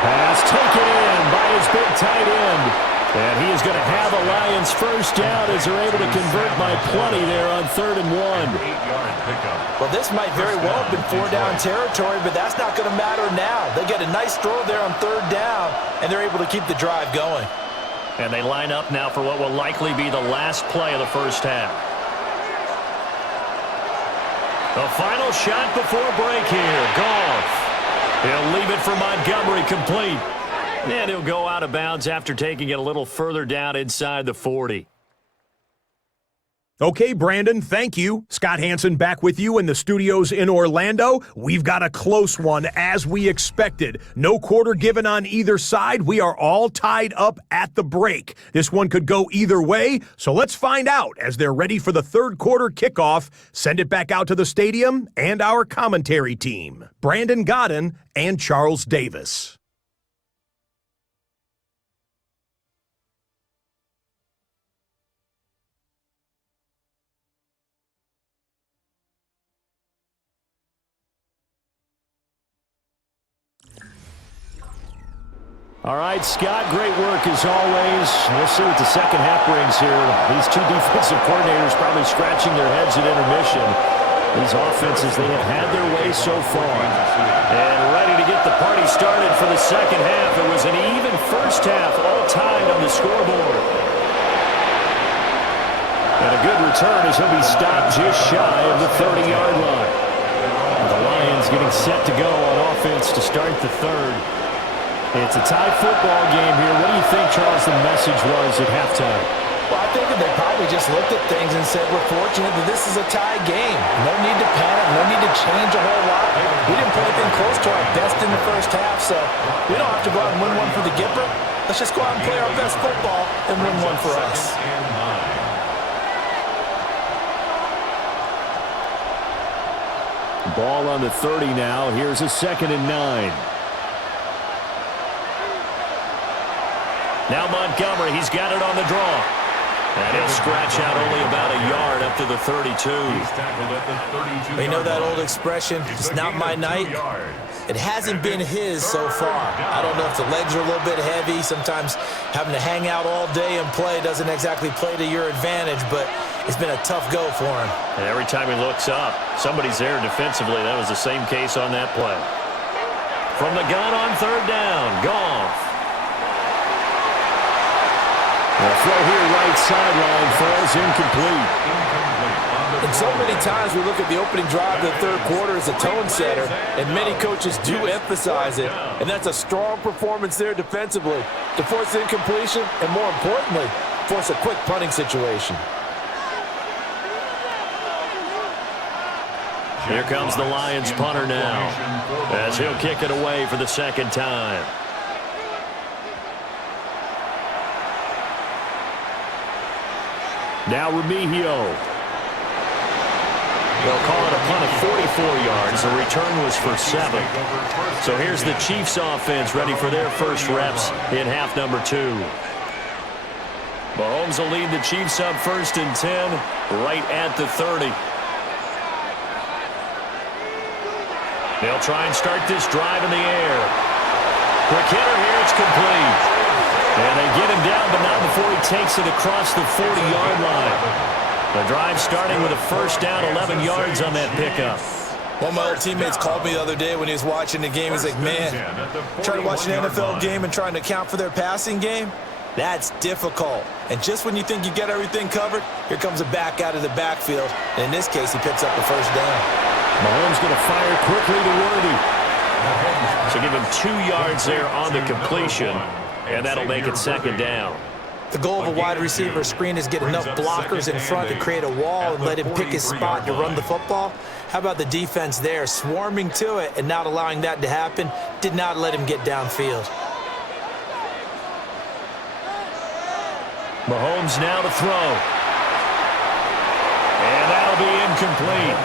Pass taken in by his big tight end. And he is going to have a Lions first down as they're able to convert by plenty there on 3rd and 1. Well, this might very well have been 4-down territory, but that's not going to matter now. They get a nice throw there on 3rd down, and they're able to keep the drive going. And they line up now for what will likely be the last play of the first half. The final shot before break here. Goff. He'll leave it for Montgomery complete. And he'll go out of bounds after taking it a little further down inside the 40. Okay, Brandon, thank you. Scott Hansen back with you in the studios in Orlando. We've got a close one, as we expected. No quarter given on either side. We are all tied up at the break. This one could go either way, so let's find out as they're ready for the third quarter kickoff. Send it back out to the stadium and our commentary team, Brandon Godden and Charles Davis. All right, Scott, great work as always. We'll see what the second half brings here. These two defensive coordinators probably scratching their heads at intermission. These offenses, they have had their way so far. And ready to get the party started for the second half. It was an even first half, all tied on the scoreboard. And a good return as he'll be stopped just shy of the 30-yard line. The Lions getting set to go on offense to start the third. It's a tie football game here. What do you think, Charles, the message was at halftime? Well, I think that they probably just looked at things and said, we're fortunate that this is a tie game. No need to panic. No need to change a whole lot. We didn't play anything close to our best in the first half, so we don't have to go out and win one for the Gipper. Let's just go out and play our best football and win one for us. Ball on the 30 now. Here's a 2nd and 9. Now Montgomery, he's got it on the draw. And he'll scratch out only about a yard up to the 32. You know that old expression, it's not my night? It hasn't been his so far. I don't know if the legs are a little bit heavy. Sometimes having to hang out all day and play doesn't exactly play to your advantage, but It's been a tough go for him. And every time he looks up, somebody's there defensively. That was the same case on that play. From the gun on third down, Goff. The throw here right sideline falls incomplete. And so many times we look at the opening drive of the third quarter as a tone setter, and many coaches do emphasize it. And that's a strong performance there defensively to force the incompletion and, more importantly, force a quick punting situation. Here comes the Lions punter now as he'll kick it away for the second time. Now Remigio. They'll call it a punt of 44 yards. The return was for 7. So here's the Chiefs offense ready for their first reps in half number 2. Mahomes will lead the Chiefs up 1st and 10 right at the 30. They'll try and start this drive in the air. Quick hitter here, it's complete. And they get him down, but not before he takes it across the 40-yard line. The drive starting with a first down, 11 yards on that pickup. One of my old teammates called me the other day when he was watching the game. He's like, man, trying to watch an NFL game and trying to account for their passing game? That's difficult. And just when you think you get everything covered, here comes a back out of the backfield. And in this case, he picks up the first down. Mahomes going to fire quickly to Worthy. So give him 2 yards there on the completion, and that'll make it second down. The goal of a wide receiver screen is get enough blockers in front to create a wall and let him pick his spot to run the football. How about the defense there, swarming to it and not allowing that to happen? Did not let him get downfield. Mahomes now to throw. And that'll be incomplete.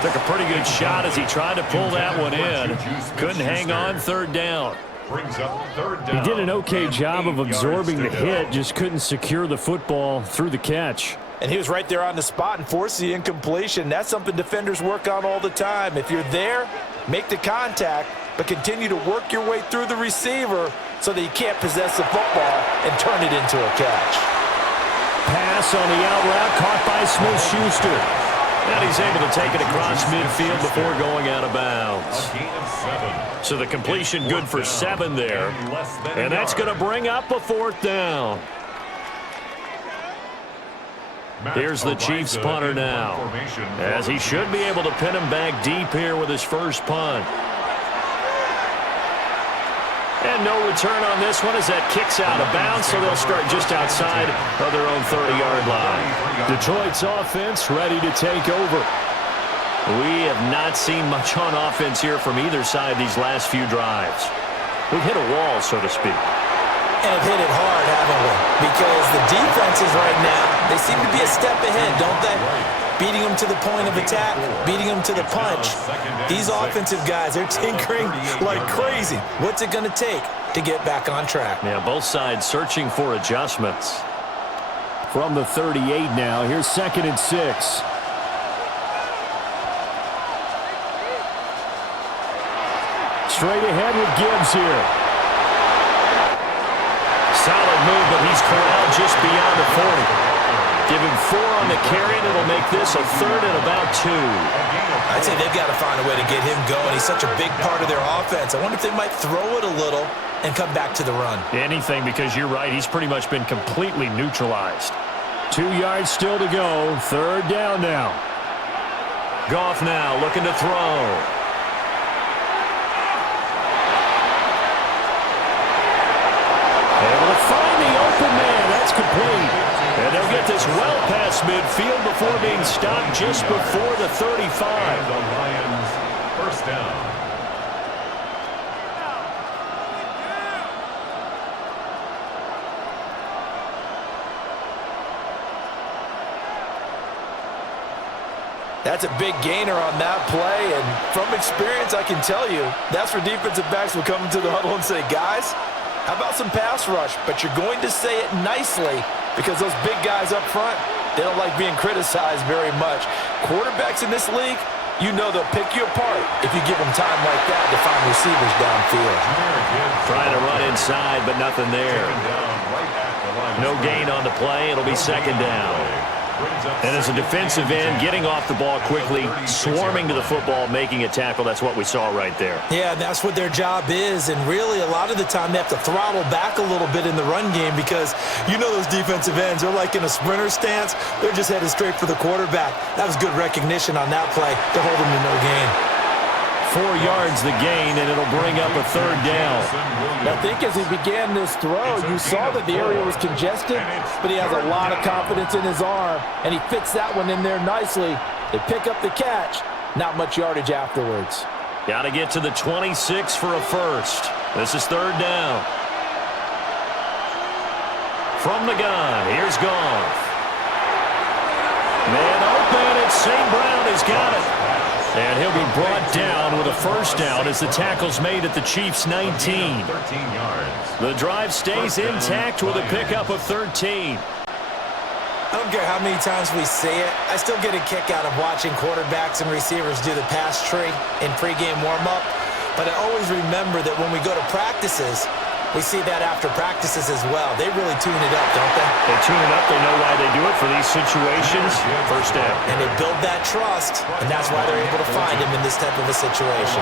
Took a pretty good shot as he tried to pull that one in. Couldn't hang on, third down. He did an okay job of absorbing the hit, just couldn't secure the football through the catch. And he was right there on the spot and forced the incompletion. That's something defenders work on all the time. If you're there, make the contact, but continue to work your way through the receiver so that you can't possess the football and turn it into a catch. Pass on the out route, caught by Smith-Schuster. And he's able to take it across midfield before going out of bounds. So the completion good for 7 there. And that's going to bring up a 4th down. Here's the Chiefs punter now, as he should be able to pin him back deep here with his first punt. And no return on this one as that kicks out of bounds, so they'll start just outside of their own 30-yard line. Detroit's offense ready to take over. We have not seen much on offense here from either side these last few drives. We've hit a wall, so to speak. And have hit it hard, haven't we? Because the defenses right now, they seem to be a step ahead, don't they? Beating them to the point of attack, beating them to the punch. These offensive guys, they're tinkering like crazy. What's it going to take to get back on track? Yeah, both sides searching for adjustments. From the 38 now, here's 2nd and 6. Straight ahead with Gibbs here. Solid move, but he's corralled just beyond the 40. Give him 4 on the carry, and it'll make this a 3rd and about 2. I'd say they've got to find a way to get him going. He's such a big part of their offense. I wonder if they might throw it a little and come back to the run. Anything, because you're right. He's pretty much been completely neutralized. 2 yards still to go. 3rd down now. Goff now looking to throw. Able to find the open man. That's complete. And they'll get this well past midfield before being stopped just before the 35. The Lions, first down. That's a big gainer on that play, and from experience, I can tell you, that's where defensive backs will come into the huddle and say, guys, how about some pass rush? But you're going to say it nicely, because those big guys up front, they don't like being criticized very much. Quarterbacks in this league, you know they'll pick you apart if you give them time like that to find receivers downfield. Trying to run inside, but nothing there. No gain on the play. It'll be 2nd down. And as a defensive end, getting off the ball quickly, swarming to the football, making a tackle, that's what we saw right there. Yeah, that's what their job is, and really a lot of the time they have to throttle back a little bit in the run game because you know those defensive ends, they're like in a sprinter stance. They're just headed straight for the quarterback. That was good recognition on that play to hold them to no gain. 4 yards the gain, and it'll bring up a third down. I think as he began this throw, you saw that the area was congested, but he has a lot of confidence in his arm, and he fits that one in there nicely. They pick up the catch, not much yardage afterwards. Got to get to the 26 for a first. This is third down. From the gun, here's Goff. Man open, and St. Brown has got it. And he'll be brought down with a first down as the tackle's made at the Chiefs' 19. 13 yards. The drive stays intact with a pickup of 13. I don't care how many times we see it. I still get a kick out of watching quarterbacks and receivers do the pass tree in pregame warm-up. But I always remember that when we go to practices, we see that after practices as well. They really tune it up, don't they? They tune it up. They know why they do it for these situations. First down. And they build that trust, and that's why they're able to find him in this type of a situation.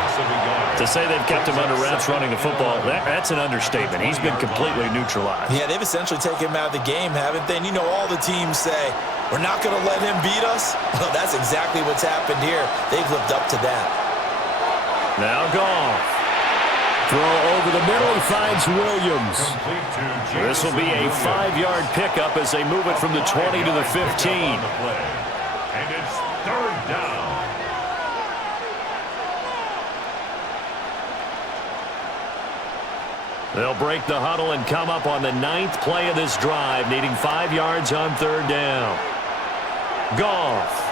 To say they've kept him under wraps running the football, that's an understatement. He's been completely neutralized. Yeah, they've essentially taken him out of the game, haven't they? And you know all the teams say, we're not going to let him beat us. Well, that's exactly what's happened here. They've lived up to that. Now Goff. Throw over the middle, he finds Williams. This will be a 5-yard pickup as they move it from the 20 to the 15. And it's third down. They'll break the huddle and come up on the 9th play of this drive, needing 5 yards on third down. Goff.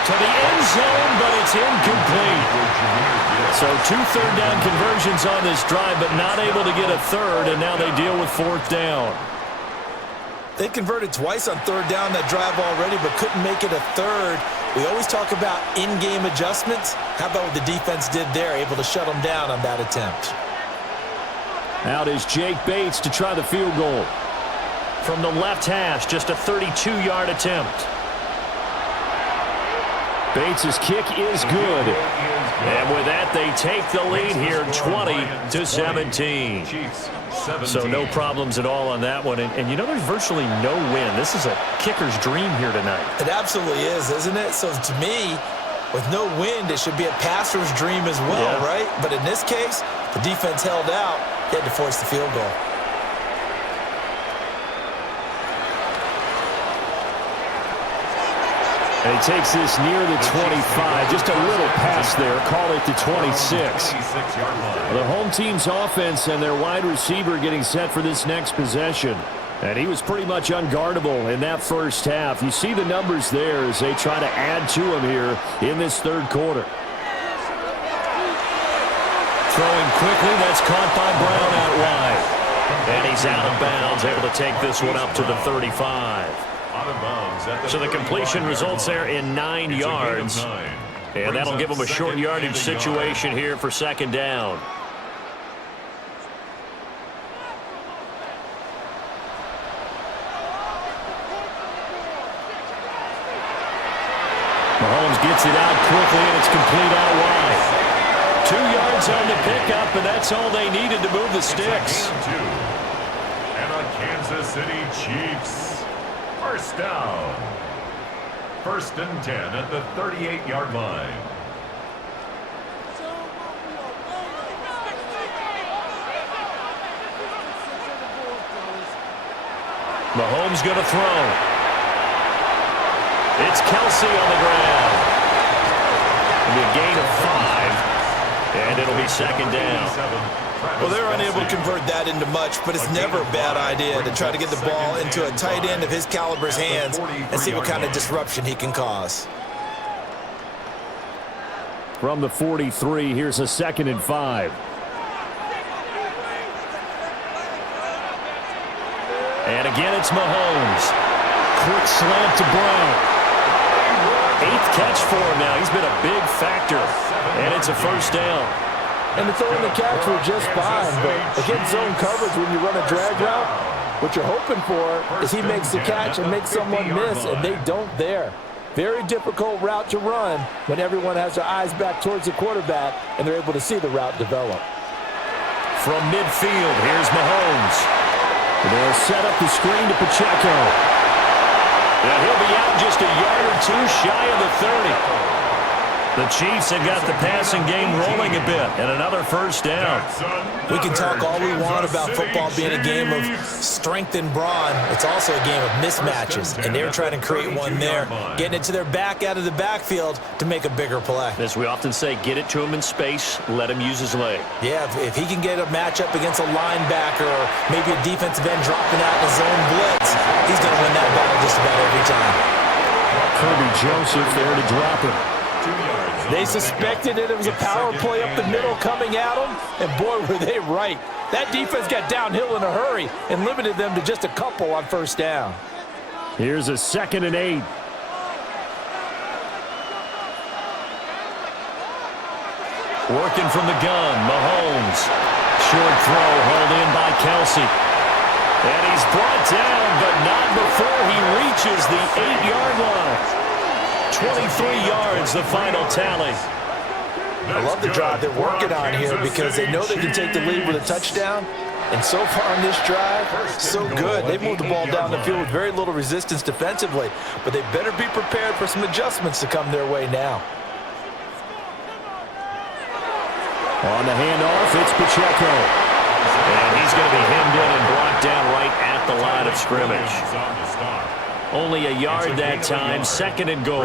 To the end zone, but it's incomplete. So 2 third-down conversions on this drive, but not able to get a third, and now they deal with 4th down. They converted twice on third down that drive already, but couldn't make it a third. We always talk about in-game adjustments. How about what the defense did there, able to shut them down on that attempt? Out is Jake Bates to try the field goal. From the left hash, just a 32-yard attempt. Bates' kick is good. And with that, they take the lead here, 20-17. So no problems at all on that one. And you know, there's virtually no win. This is a kicker's dream here tonight. It absolutely is, isn't it? So to me, with no wind, it should be a passer's dream as well, right? But in this case, the defense held out. They had to force the field goal. And he takes this near the 25. Just a little pass there. Call it the 26. The home team's offense and their wide receiver getting set for this next possession. And he was pretty much unguardable in that first half. You see the numbers there as they try to add to him here in this third quarter. Throwing quickly, that's caught by Brown out wide. And he's out of bounds, able to take this one up to the 35. So the completion results there in 9 yards. And that'll give them a short yardage situation here for second down. Mahomes gets it out quickly, and it's complete out wide. 2 yards on the pickup, and that's all they needed to move the sticks. And a Kansas City Chiefs first down. 1st and 10 at the 38-yard line. Mahomes going to throw. It's Kelsey on the ground. It'll be a gain of 5, and it'll be second down. Well, they're unable to convert that into much, but it's never a bad idea to try to get the ball into a tight end of his caliber's hands and see what kind of disruption he can cause. From the 43, here's a 2nd and 5. And again, it's Mahomes. Quick slant to Brown. 8th catch for him now. He's been a big factor. And it's a first down. And the throw and the catch were just fine, but against zone coverage when you run a drag route, What you're hoping for is he makes the catch and makes someone miss, and they don't there. Very difficult route to run when everyone has their eyes back towards the quarterback and they're able to see the route develop. From midfield, here's Mahomes. They'll set up the screen to Pacheco. And he'll be out just a yard or two shy of the 30. The Chiefs have got the passing game rolling a bit, and another first down. We can talk all we want about football being a game of strength and brawn. It's also a game of mismatches, and they're trying to create one there, getting it to their back out of the backfield to make a bigger play. As we often say, get it to him in space, let him use his leg. Yeah, if he can get a matchup against a linebacker or maybe a defensive end dropping out in a zone blitz, he's going to win that battle just about every time. Kirby Joseph there to drop him. They suspected it was a power play up the middle coming at them, and boy, were they right. That defense got downhill in a hurry and limited them to just a couple on first down. Here's a 2nd and 8. Working from the gun, Mahomes. Short throw hauled in by Kelsey. And he's brought down, but not before he reaches the 8-yard line. 23 yards, the final tally. I love the drive they're working on here because they know they can take the lead with a touchdown. And so far in this drive, so good. They've moved the ball down the field with very little resistance defensively, but they better be prepared for some adjustments to come their way now. On the handoff, it's Pacheco. And he's going to be hemmed in and blocked down right at the line of scrimmage. Only a yard that time, 2nd and goal.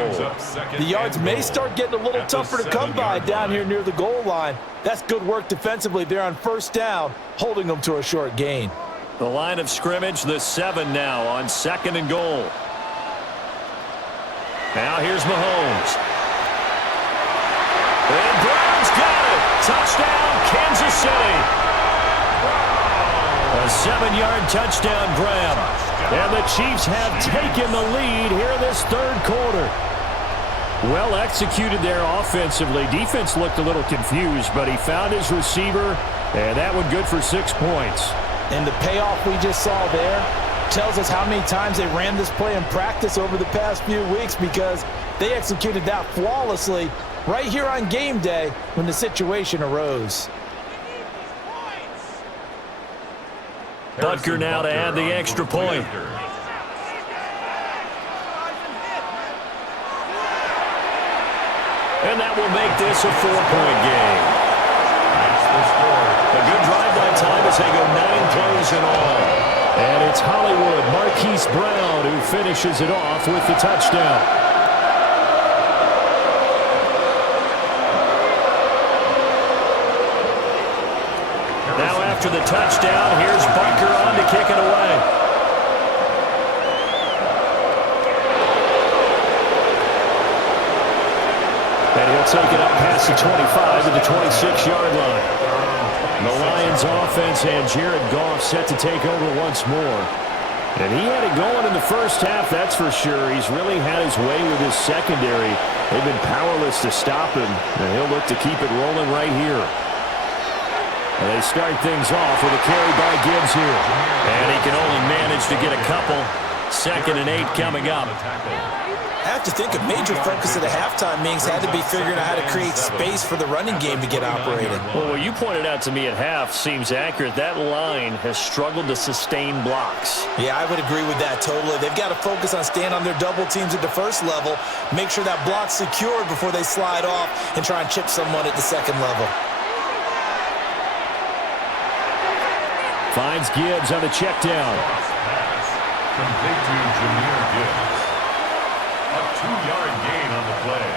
The yards may start getting a little tougher to come by down here near the goal line. That's good work defensively there on first down, holding them to a short gain. The line of scrimmage, the 7 now on 2nd and goal. Now here's Mahomes. And Brown's got it. Touchdown, Kansas City. A 7-yard touchdown grab. And the Chiefs have taken the lead here in this 3rd quarter. Well executed there offensively. Defense looked a little confused, but he found his receiver, and that one good for 6 points. And the payoff we just saw there tells us how many times they ran this play in practice over the past few weeks, because they executed that flawlessly right here on game day when the situation arose. Butker now to add the extra point. And that will make this a 4-point game. A good drive that time as they go 9 plays in all. And it's Hollywood Marquise Brown who finishes it off with the touchdown. Now after the touchdown, here's Butker on to kick it away. And he'll take it up past the 25 to the 26-yard line. The Lions offense and Jared Goff set to take over once more. And he had it going in the first half, that's for sure. He's really had his way with his secondary. They've been powerless to stop him, and he'll look to keep it rolling right here. And they start things off with a carry by Gibbs here. And he can only manage to get a couple. 2nd and 8 coming up. I have to think a major focus at the halftime meetings had to be figuring out how to create space for the running game to get operating. Well, what you pointed out to me at half seems accurate. That line has struggled to sustain blocks. Yeah, I would agree with that totally. They've got to focus on staying on their double teams at the first level, make sure that block's secured before they slide off and try and chip someone at the second level. Finds Gibbs on the check down. Complete to Jahmyr Gibbs. A 2-yard gain on the play.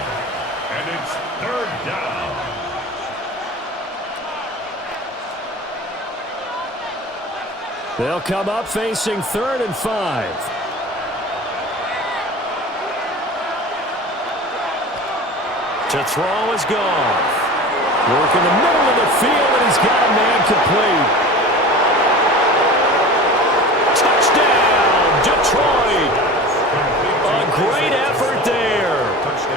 And it's 3rd down. They'll come up facing 3rd and 5. To throw is Goff. Work in the middle of the field, and he's got a man complete. Detroit. A great effort there.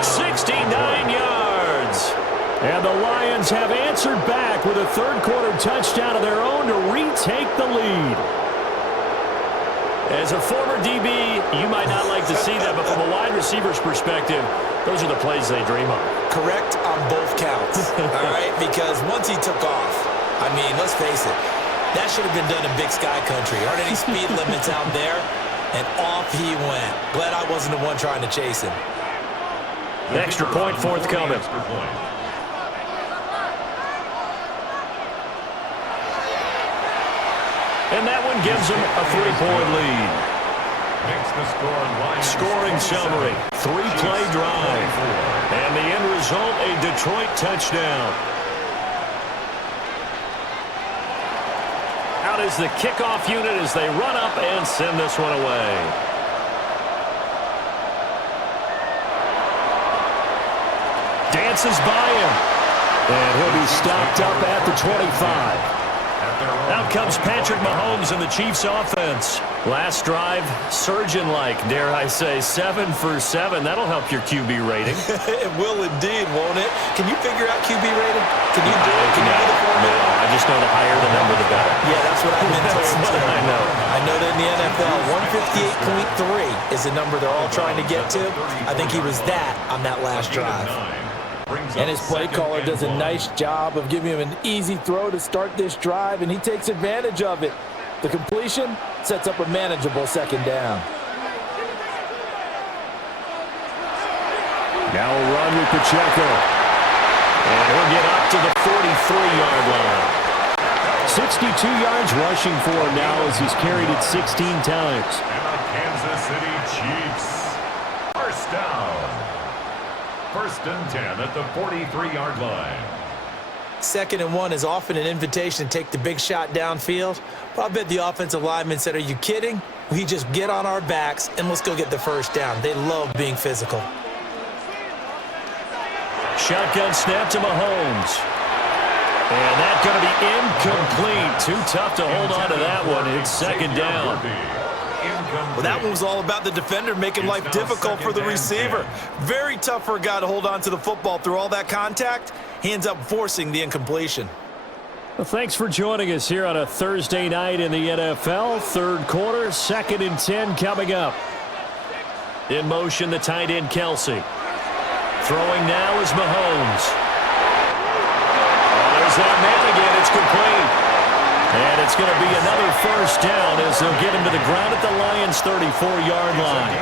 69 yards. And the Lions have answered back with a 3rd quarter touchdown of their own to retake the lead. As a former DB, you might not like to see that, but from a wide receiver's perspective, those are the plays they dream of. Correct on both counts, all right? Because once he took off, I mean, let's face it, that should have been done in Big Sky Country. Aren't any speed limits out there? And off he went. Glad I wasn't the one trying to chase him. Extra point forthcoming. And that one gives him a 3-point lead. Scoring summary, 3-play drive. And the end result, a Detroit touchdown. Out is the kickoff unit as they run up and send this one away. Dances by him. And he'll be stopped up at the 25. Out comes Patrick Mahomes and the Chiefs offense. Last drive, surgeon-like, dare I say, 7 for 7. That'll help your QB rating. It will indeed, won't it? Can you figure out QB rating? Can you do it? Can you do the formula? No, I just know the higher the number, the better. Yeah, that's what I've been told. That's what I know. I know that in the NFL, 158.3 is the number they're all trying to get to. I think he was that on that last drive. And his play caller does a nice job of giving him an easy throw to start this drive, and he takes advantage of it. The completion sets up a manageable second down. Now a run with Pacheco. And he'll get up to the 43-yard line. 62 yards rushing for him now as he's carried it 16 times. And the Kansas City Chiefs. First down. 1st and 10 at the 43-yard line. 2nd and 1 is often an invitation to take the big shot downfield. But I bet the offensive lineman said, are you kidding? We just get on our backs and let's go get the first down. They love being physical. Shotgun snap to Mahomes. And that's going to be incomplete. Too tough to hold on to that one. It's 2nd down. Well, that one was all about the defender making life difficult for the receiver. Very tough for a guy to hold on to the football through all that contact. He ends up forcing the incompletion. Well, thanks for joining us here on a Thursday night in the NFL. 3rd quarter, 2nd and 10 coming up. In motion, the tight end, Kelce. Throwing now is Mahomes. Oh, there's that man again. It's complete. And it's going to be another first down as they'll get him to the ground at the Lions' 34-yard line.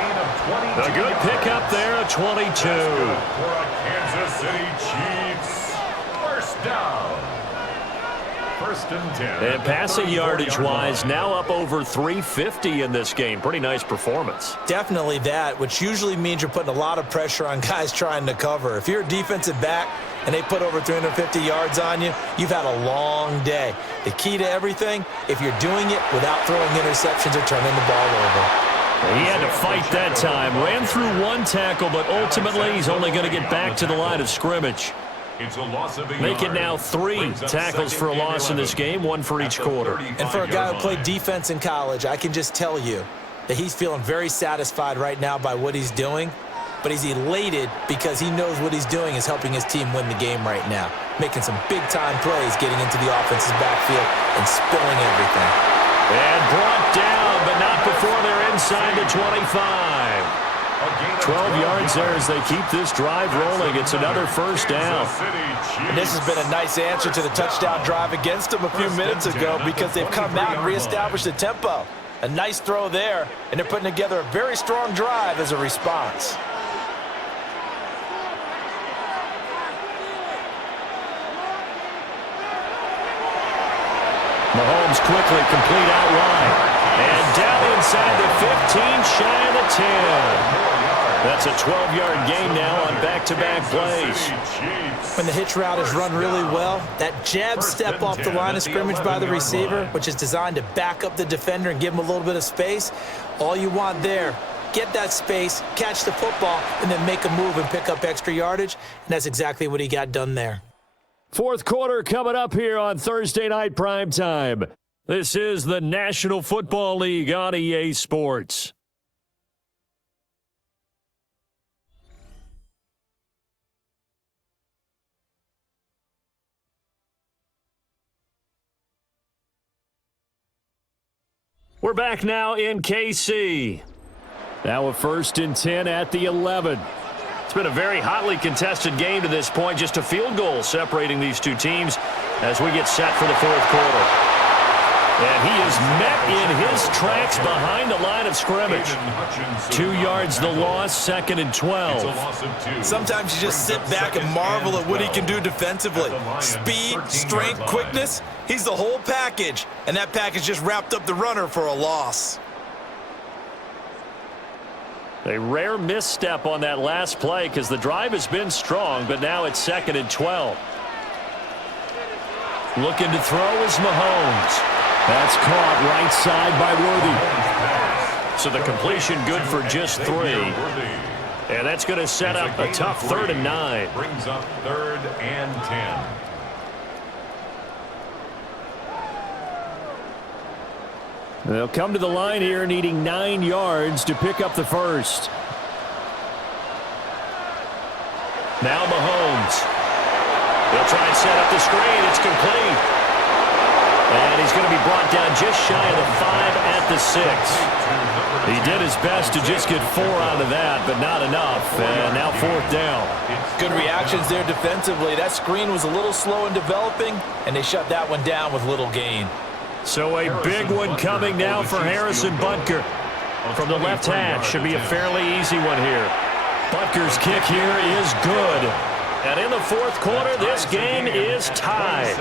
A good pickup there, a 22. For a Kansas City Chiefs. First down. 1st and 10. And passing yardage-wise, now up over 350 in this game. Pretty nice performance. Definitely that, which usually means you're putting a lot of pressure on guys trying to cover. If you're a defensive back and they put over 350 yards on you, you've had a long day. The key to everything, if you're doing it without throwing interceptions or turning the ball over. He had to fight that time. Ran through one tackle, but ultimately he's only going to get back to the line of scrimmage. It's a loss of a Make it yard. now 3 tackles for a loss in this game, 1 for each quarter. And for a guy who played defense in college, I can just tell you that he's feeling very satisfied right now by what he's doing. But he's elated because he knows what he's doing is helping his team win the game right now. Making some big-time plays, getting into the offense's backfield and spilling everything. And brought down, but not before they're inside the 25. 12 yards there as they keep this drive rolling. It's another first down. And this has been a nice answer to the touchdown drive against them a few minutes ago because they've come out and reestablished the tempo. A nice throw there, and they're putting together a very strong drive as a response. Mahomes quickly complete out wide. And down inside the 15, shy of the 10. That's a 12-yard gain now on back-to-back plays. When the hitch route is run really well, that jab step off the line of scrimmage by the receiver, which is designed to back up the defender and give him a little bit of space, all you want there, get that space, catch the football, and then make a move and pick up extra yardage, and that's exactly what he got done there. 4th quarter coming up here on Thursday Night Primetime. This is the National Football League on EA Sports. We're back now in KC. Now a 1st and 10 at the 11. It's been a very hotly contested game to this point. Just a field goal separating these two teams as we get set for the 4th quarter. And he is met in his tracks behind the line of scrimmage. 2 yards the loss, 2nd and 12. Sometimes you just sit back and marvel at what he can do defensively. Speed, strength, quickness, he's the whole package. And that package just wrapped up the runner for a loss. A rare misstep on that last play because the drive has been strong, but now it's 2nd and 12. Looking to throw is Mahomes. That's caught right side by Worthy. So the completion good for just 3. And that's going to set up a tough 3rd and 9. Brings up 3rd and 10. They'll come to the line here needing 9 yards to pick up the first. Now Mahomes. He'll try and set up the screen. It's complete. And he's going to be brought down just shy of the 5 at the 6. He did his best to just get 4 out of that, but not enough. And now 4th down. Good reactions there defensively. That screen was a little slow in developing, and they shut that one down with little gain. So a big one coming now for Harrison Butker. From the left hash, should be a fairly easy one here. Butker's kick here is good. And in the 4th quarter, this game is tied.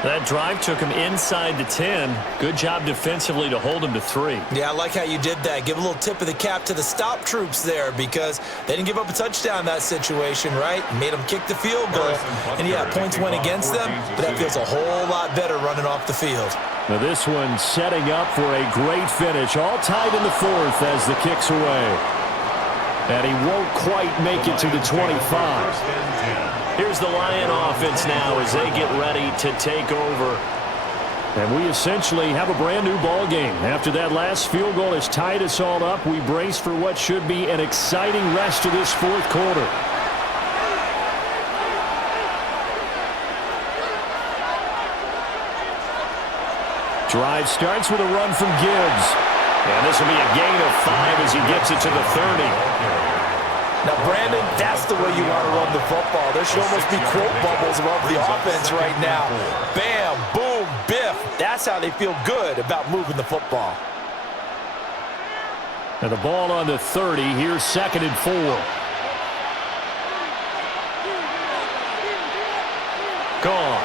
That drive took him inside the 10. Good job defensively to hold him to 3. Yeah, I like how you did that. Give a little tip of the cap to the stop troops there because they didn't give up a touchdown in that situation, right? Made them kick the field goal. And yeah, points went against them, but that feels a whole lot better running off the field. Now this one setting up for a great finish. All tied in the 4th as the kick's away. And he won't quite make it to the 25. Here's the Lion offense now as they get ready to take over. And we essentially have a brand new ball game. After that last field goal has tied us all up, we brace for what should be an exciting rest of this 4th quarter. Drive starts with a run from Gibbs. And this will be a gain of 5 as he gets it to the 30. Now, Brandon, that's the way you want to run the football. There should almost be quote bubbles above the offense right now. Bam, boom, biff. That's how they feel good about moving the football. And the ball on the 30. Here's 2nd and 4. Gone.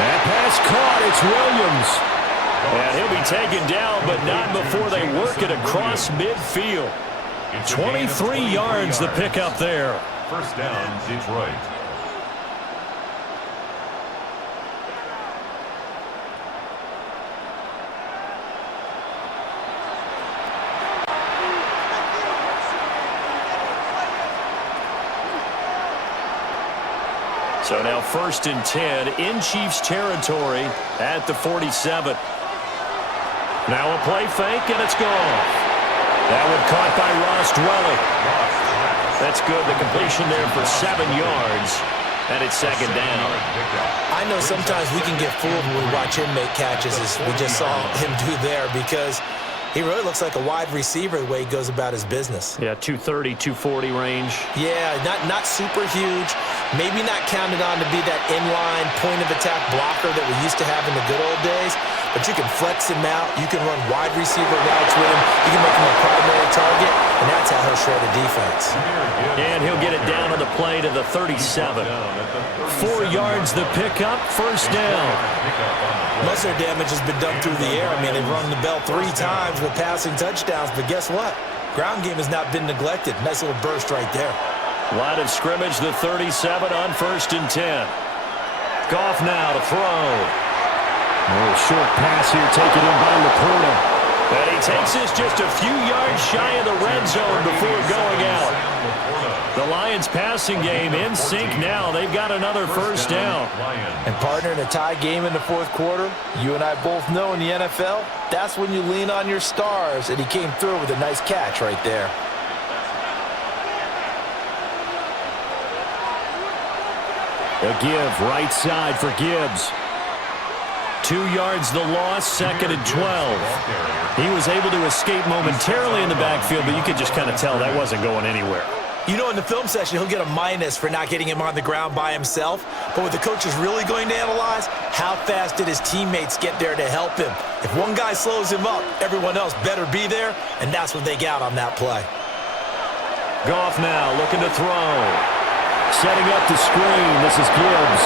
That pass caught. It's Williams. And he'll be taken down, but not before they work it across midfield. 23 yards the pickup there. 1st down, Detroit. So now 1st and 10 in Chiefs territory at the 47. Now a play fake, and it's gone. That one caught by Ross Dwelly. That's good. The completion there for 7 yards, and it's 2nd down. I know sometimes we can get fooled when we watch him make catches, as we just saw him do there, because he really looks like a wide receiver the way he goes about his business. Yeah, 230, 240 range. Yeah, not super huge. Maybe not counted on to be that inline point-of-attack blocker that we used to have in the good old days, but you can flex him out. You can run wide receiver routes with him. You can make him a primary target, and that's how he'll shred a defense. And he'll get it down on the play to the 37. 4 yards the pickup, 1st down. Most of their damage has been done through the air. I mean, they've rung the bell 3 times with passing touchdowns, but guess what? Ground game has not been neglected. Nice little burst right there. Line of scrimmage, the 37 on 1st and 10. Goff now to throw. A little short pass here taken in by Laporta. And he takes this just a few yards shy of the red zone before going out. The Lions passing game in sync now. They've got another 1st down. And partner, in a tie game in the 4th quarter, you and I both know in the NFL, that's when you lean on your stars. And he came through with a nice catch right there. A give right side for Gibbs. 2 yards the loss, 2nd and 12. He was able to escape momentarily in the backfield, but you could just kind of tell that wasn't going anywhere. You know, in the film session, he'll get a minus for not getting him on the ground by himself. But what the coach is really going to analyze, how fast did his teammates get there to help him? If one guy slows him up, everyone else better be there, and that's what they got on that play. Goff now looking to throw. Setting up the screen. This is Gibbs.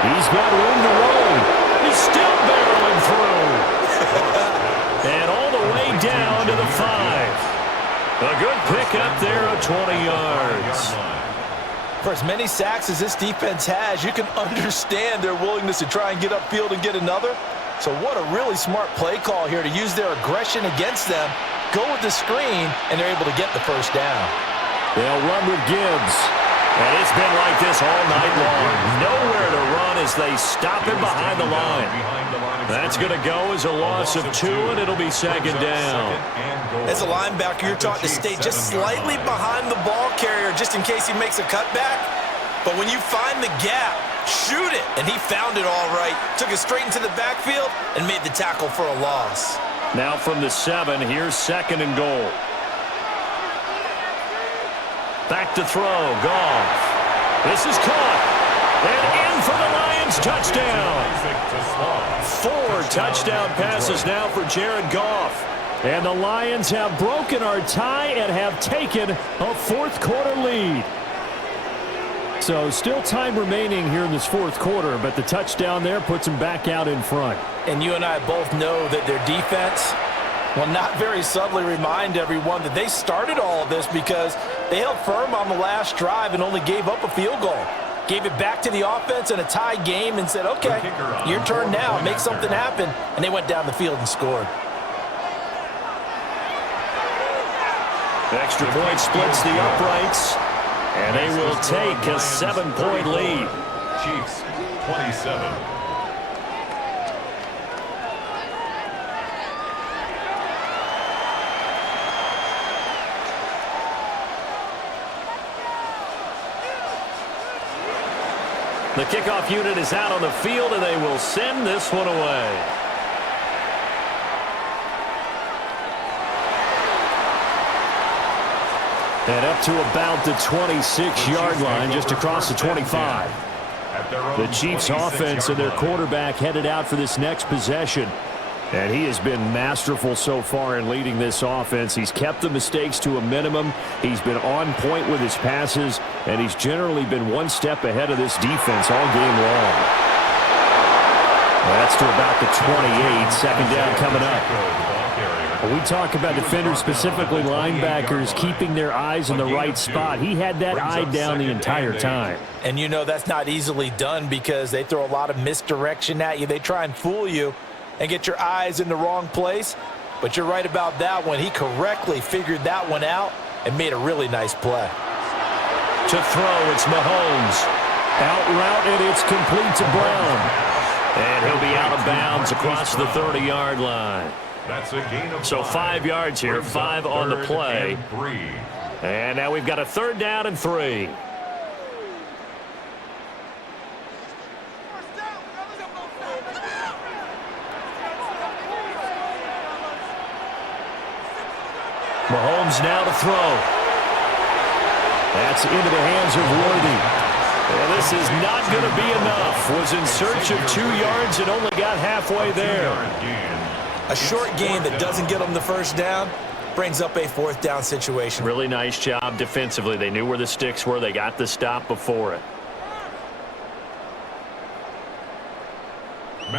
He's got room to roll. He's still barreling through. And all the way down to the 5. A good pickup there of 20 yards. For as many sacks as this defense has, you can understand their willingness to try and get upfield and get another. So what a really smart play call here to use their aggression against them, go with the screen, and they're able to get the first down. They'll run with Gibbs. And it's been like this all night long. Nowhere to run as they stop him behind the line. That's going to go as a loss of 2, and it'll be 2nd down. As a linebacker, you're taught to stay just slightly behind the ball carrier just in case he makes a cutback. But when you find the gap, shoot it. And he found it all right. Took it straight into the backfield and made the tackle for a loss. Now from the 7, here's 2nd and goal. Back to throw, Goff. This is caught. And in for the Lions, touchdown. 4 touchdown passes now for Jared Goff. And the Lions have broken our tie and have taken a 4th quarter lead. So still time remaining here in this 4th quarter, but the touchdown there puts them back out in front. And you and I both know that their defense will not very subtly remind everyone that they started all of this because they held firm on the last drive and only gave up a field goal. Gave it back to the offense in a tie game and said, okay, your turn now, make something happen. And they went down the field and scored. Extra point splits the uprights, and they will take a 7-point lead. Chiefs 27. The kickoff unit is out on the field, and they will send this one away. And up to about the 26-yard line, just across the 25. The Chiefs offense and their quarterback headed out for this next possession. And he has been masterful so far in leading this offense. He's kept the mistakes to a minimum. He's been on point with his passes, and he's generally been one step ahead of this defense all game long. That's to about the 28. 2nd down coming up. When we talk about defenders, specifically linebackers, keeping their eyes in the right spot. He had that eye down the entire time. And you know that's not easily done because they throw a lot of misdirection at you. They try and fool you and get your eyes in the wrong place. But you're right about that one. He correctly figured that one out and made a really nice play. To throw, it's Mahomes. Out route, and it's complete to Brown. And he'll be out of bounds across the 30-yard line. That's a gain of 5. So 5 yards here, 5 on the play. And now we've got a 3rd down and 3. Mahomes now to throw. That's into the hands of Worthy. And this is not going to be enough. Was in search of 2 yards and only got halfway there. A short gain that doesn't get them the first down brings up a 4th down situation. Really nice job defensively. They knew where the sticks were. They got the stop before it.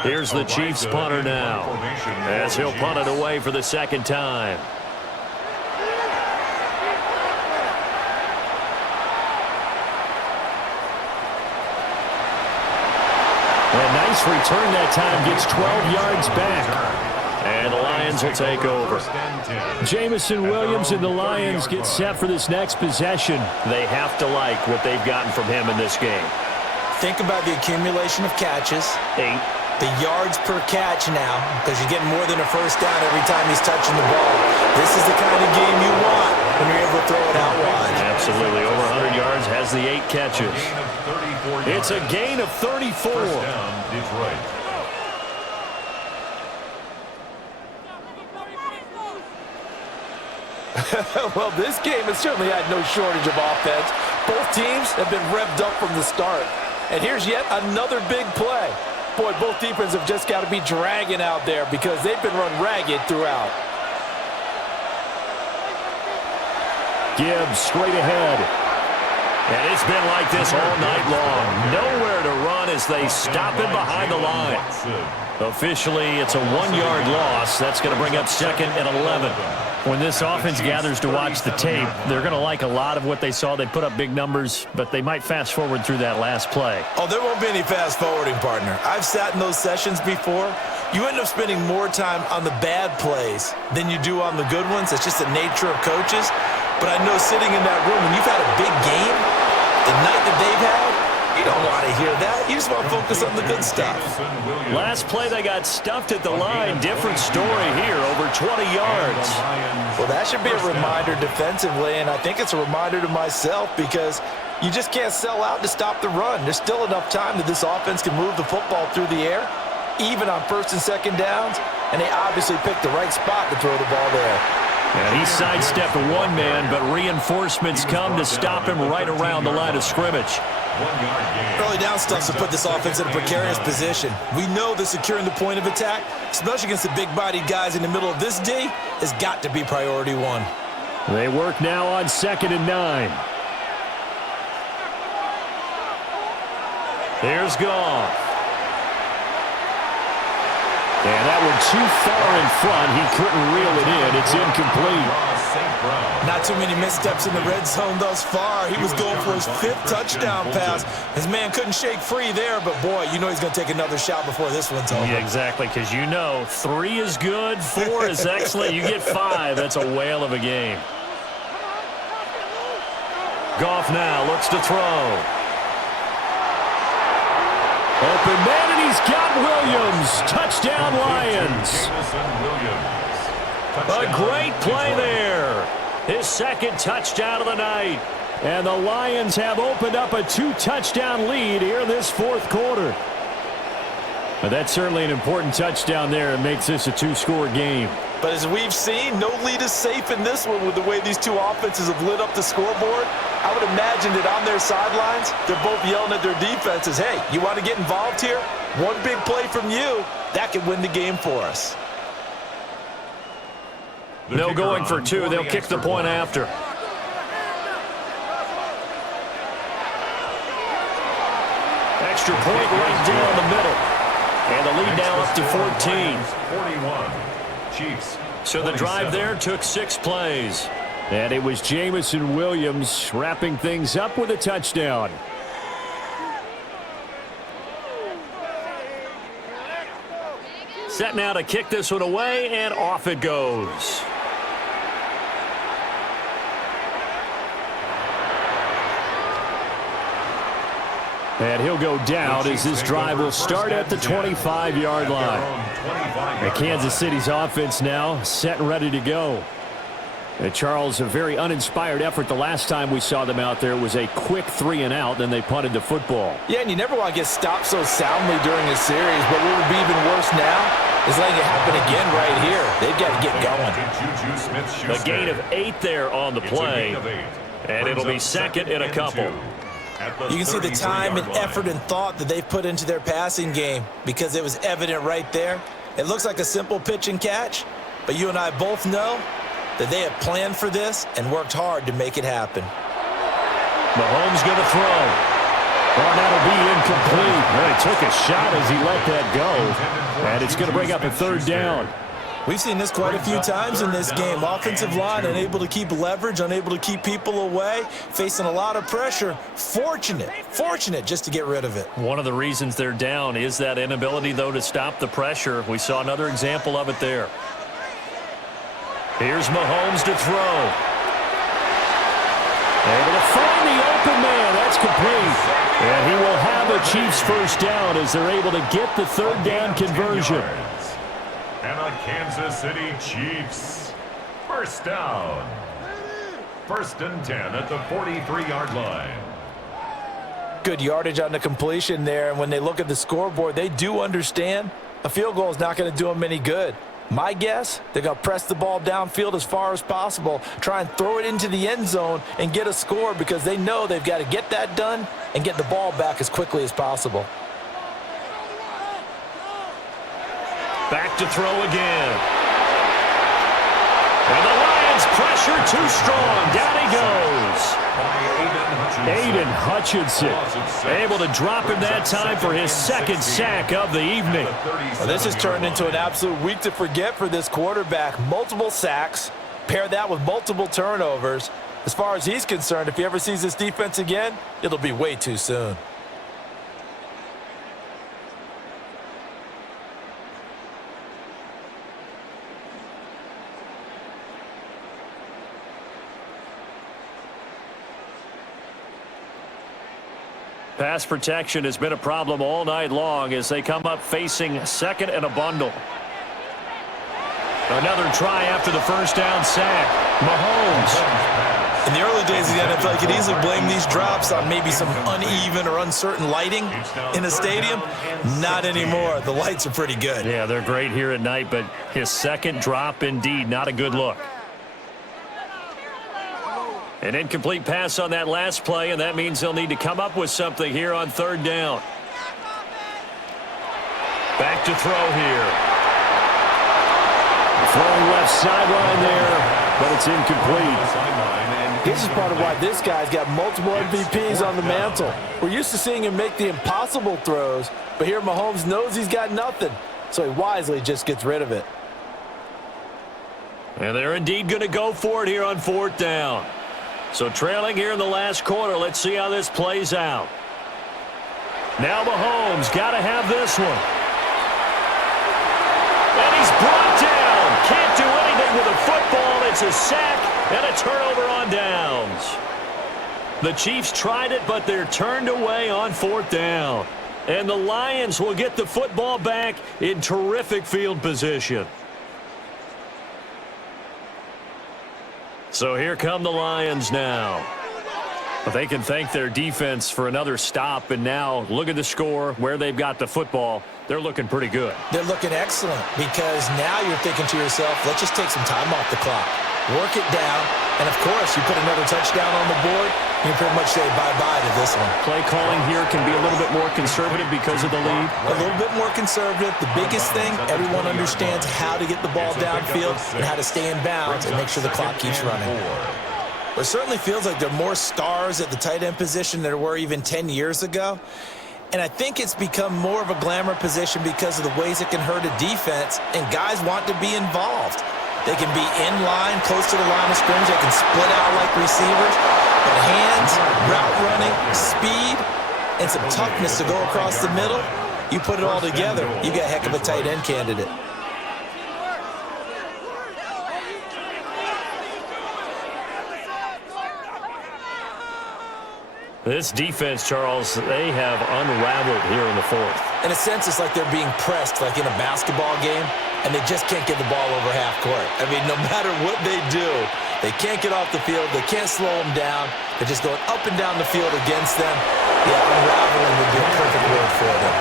Here's the Chiefs punter now, as he'll punt it away for the 2nd time. A nice return that time, gets 12 yards back. And the Lions will take over. Jamison Williams and the Lions get set for this next possession. They have to like what they've gotten from him in this game. Think about the accumulation of catches. 8. The yards per catch now, because you're getting more than a first down every time he's touching the ball. This is the kind of game you want when you're able to throw it out wide. Absolutely. Over 100 yards, has the 8 catches. It's a gain of 34. First down, Detroit. Well, this game has certainly had no shortage of offense. Both teams have been revved up from the start. And here's yet another big play. Boy, both defenses have just got to be dragging out there because they've been run ragged throughout. Gibbs straight ahead. And it's been like this all night long. Nowhere to run as they stop him behind the line. Officially, it's a 1-yard loss. That's going to bring up 2nd and 11. When this offense gathers to watch the tape, they're going to like a lot of what they saw. They put up big numbers, but they might fast forward through that last play. Oh, there won't be any fast forwarding, partner. I've sat in those sessions before. You end up spending more time on the bad plays than you do on the good ones. It's just the nature of coaches. But I know sitting in that room, when you've had a big game, the night that they've had, you don't want to hear that. You just want to focus on the good stuff. Last play, they got stuffed at the line. Different story here, over 20 yards. Well, that should be a reminder defensively, and I think it's a reminder to myself because you just can't sell out to stop the run. There's still enough time that this offense can move the football through the air, even on 1st and 2nd downs, and they obviously picked the right spot to throw the ball there. And he sidestepped one man, but reinforcements come to stop him right around the line of scrimmage. Early down stuff to put this offense in a precarious position. We know that securing the point of attack, especially against the big-bodied guys in the middle of this D, has got to be priority 1. They work now on 2nd and 9. Here's Goff. And that one too far in front. He couldn't reel it in. It's incomplete. Not too many missteps in the red zone thus far. He was going for his 5th touchdown pass. His man couldn't shake free there, but boy, you know he's going to take another shot before this one's over. Yeah, exactly, because you know 3 is good, 4 is excellent. You get 5. That's a whale of a game. Goff now looks to throw. Open man, and he's got Williams. Touchdown, Lions. A great play there. His 2nd touchdown of the night. And the Lions have opened up a 2-touchdown lead here in this 4th quarter. But that's certainly an important touchdown there. It makes this a 2-score game. But as we've seen, no lead is safe in this one with the way these two offenses have lit up the scoreboard. I would imagine that on their sidelines, they're both yelling at their defenses, hey, you want to get involved here? One big play from you, that could win the game for us. No going for 2. They'll kick the point after. Extra point right down the middle. And the lead now up to 14. 41. Chiefs. So the drive there took 6 plays. And it was Jamison Williams wrapping things up with a touchdown. Set now to kick this one away, and off it goes. And he'll go down as this drive will start at the 25-yard line. And Kansas City's offense now set and ready to go. And Charles, a very uninspired effort the last time we saw them out there was a quick 3-and-out, then they punted the football. Yeah, and you never want to get stopped so soundly during a series, but what would be even worse now is letting it happen again right here. They've got to get going. A gain of 8 there on the play, and it'll be 2nd and a couple. You can see the time and effort and thought that they've put into their passing game because it was evident right there. It looks like a simple pitch and catch, but you and I both know that they have planned for this and worked hard to make it happen. Mahomes going to throw. Well, that'll be incomplete. Well, he took a shot as he let that go, and it's going to bring up a 3rd down. We've seen this quite a few times in this game. Offensive line unable to keep leverage, unable to keep people away, facing a lot of pressure. Fortunate just to get rid of it. One of the reasons they're down is that inability, though, to stop the pressure. We saw another example of it there. Here's Mahomes to throw. Able to find the open man. That's complete. And he will have a Chiefs 1st down as they're able to get the 3rd down conversion. And a Kansas City Chiefs 1st down. 1st and 10 at the 43-yard line. Good yardage on the completion there, and when they look at the scoreboard, they do understand a field goal is not going to do them any good. My guess, they're going to press the ball downfield as far as possible, try and throw it into the end zone and get a score because they know they've got to get that done and get the ball back as quickly as possible. Back to throw again. And the Lions pressure too strong. Down he goes. Aiden Hutchinson able to drop him that time for his second sack of the evening. Well, this has turned into an absolute week to forget for this quarterback. Multiple sacks, pair that with multiple turnovers. As far as he's concerned, if he ever sees this defense again, it'll be way too soon. Pass protection has been a problem all night long as they come up facing second and a bundle. Another try after the first down sack. Mahomes. In the early days of the NFL, you could easily blame these drops on maybe some uneven or uncertain lighting in a stadium. Not anymore. The lights are pretty good. Yeah, they're great here at night, but his second drop, indeed, not a good look. An incomplete pass on that last play, and that means they'll need to come up with something here on third down. Back to throw here. Throwing left sideline there, but it's incomplete. This is part of why this guy's got multiple MVPs on the mantle. We're used to seeing him make the impossible throws, but here Mahomes knows he's got nothing, so he wisely just gets rid of it. And they're indeed going to go for it here on fourth down. So trailing here in the last quarter, let's see how this plays out. Now Mahomes got to have this one. And he's brought down. Can't do anything with a football. It's a sack and a turnover on downs. The Chiefs tried it, but they're turned away on fourth down. And the Lions will get the football back in terrific field position. So here come the Lions now. But they can thank their defense for another stop. And now look at the score, where they've got the football. They're looking pretty good. They're looking excellent because now you're thinking to yourself, let's just take some time off the clock. Work it down. And, of course, you put another touchdown on the board, you pretty much say bye-bye to this one. Play calling here can be a little bit more conservative because of the lead. A little bit more conservative. The biggest thing, everyone understands how to get the ball downfield and how to stay in bounds and make sure the clock keeps running. It certainly feels like there are more stars at the tight end position than there were even 10 years ago. And I think it's become more of a glamour position because of the ways it can hurt a defense, and guys want to be involved. They can be in line, close to the line of scrimmage. They can split out like receivers. But hands, route running, speed, and some toughness to go across the middle, you put it all together, you got a heck of a tight end candidate. This defense, Charles, they have unraveled here in the fourth. In a sense, it's like they're being pressed like in a basketball game, and they just can't get the ball over half court. I mean, no matter what they do, they can't get off the field. They can't slow them down. They're just going up and down the field against them. Yeah, unraveling would be a perfect word for them.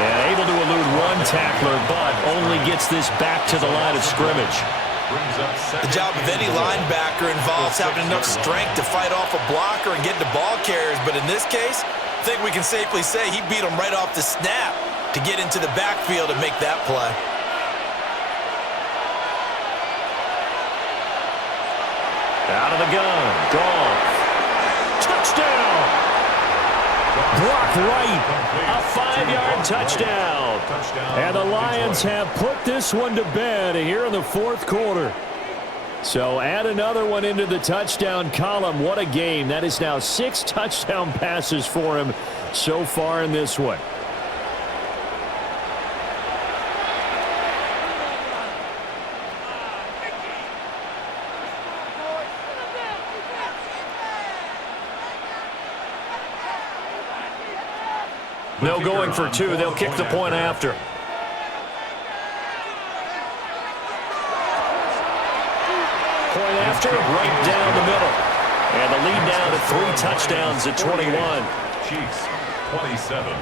Yeah, able to elude one tackler, but only gets this back to the line of scrimmage. The job of any linebacker involves having enough strength to fight off a blocker and get the ball carriers. But in this case, I think we can safely say he beat him right off the snap to get into the backfield and make that play. Out of the gun. Gone. Touchdown. Block right. A 5-yard touchdown. And the Lions have put this one to bed here in the fourth quarter. So add another one into the touchdown column. What a game. That is now 6 touchdown passes for him so far in this one. No going for 2. They'll kick the point after. Point after, right down the middle. And the lead down to 3 touchdowns at 21. Chiefs, 27.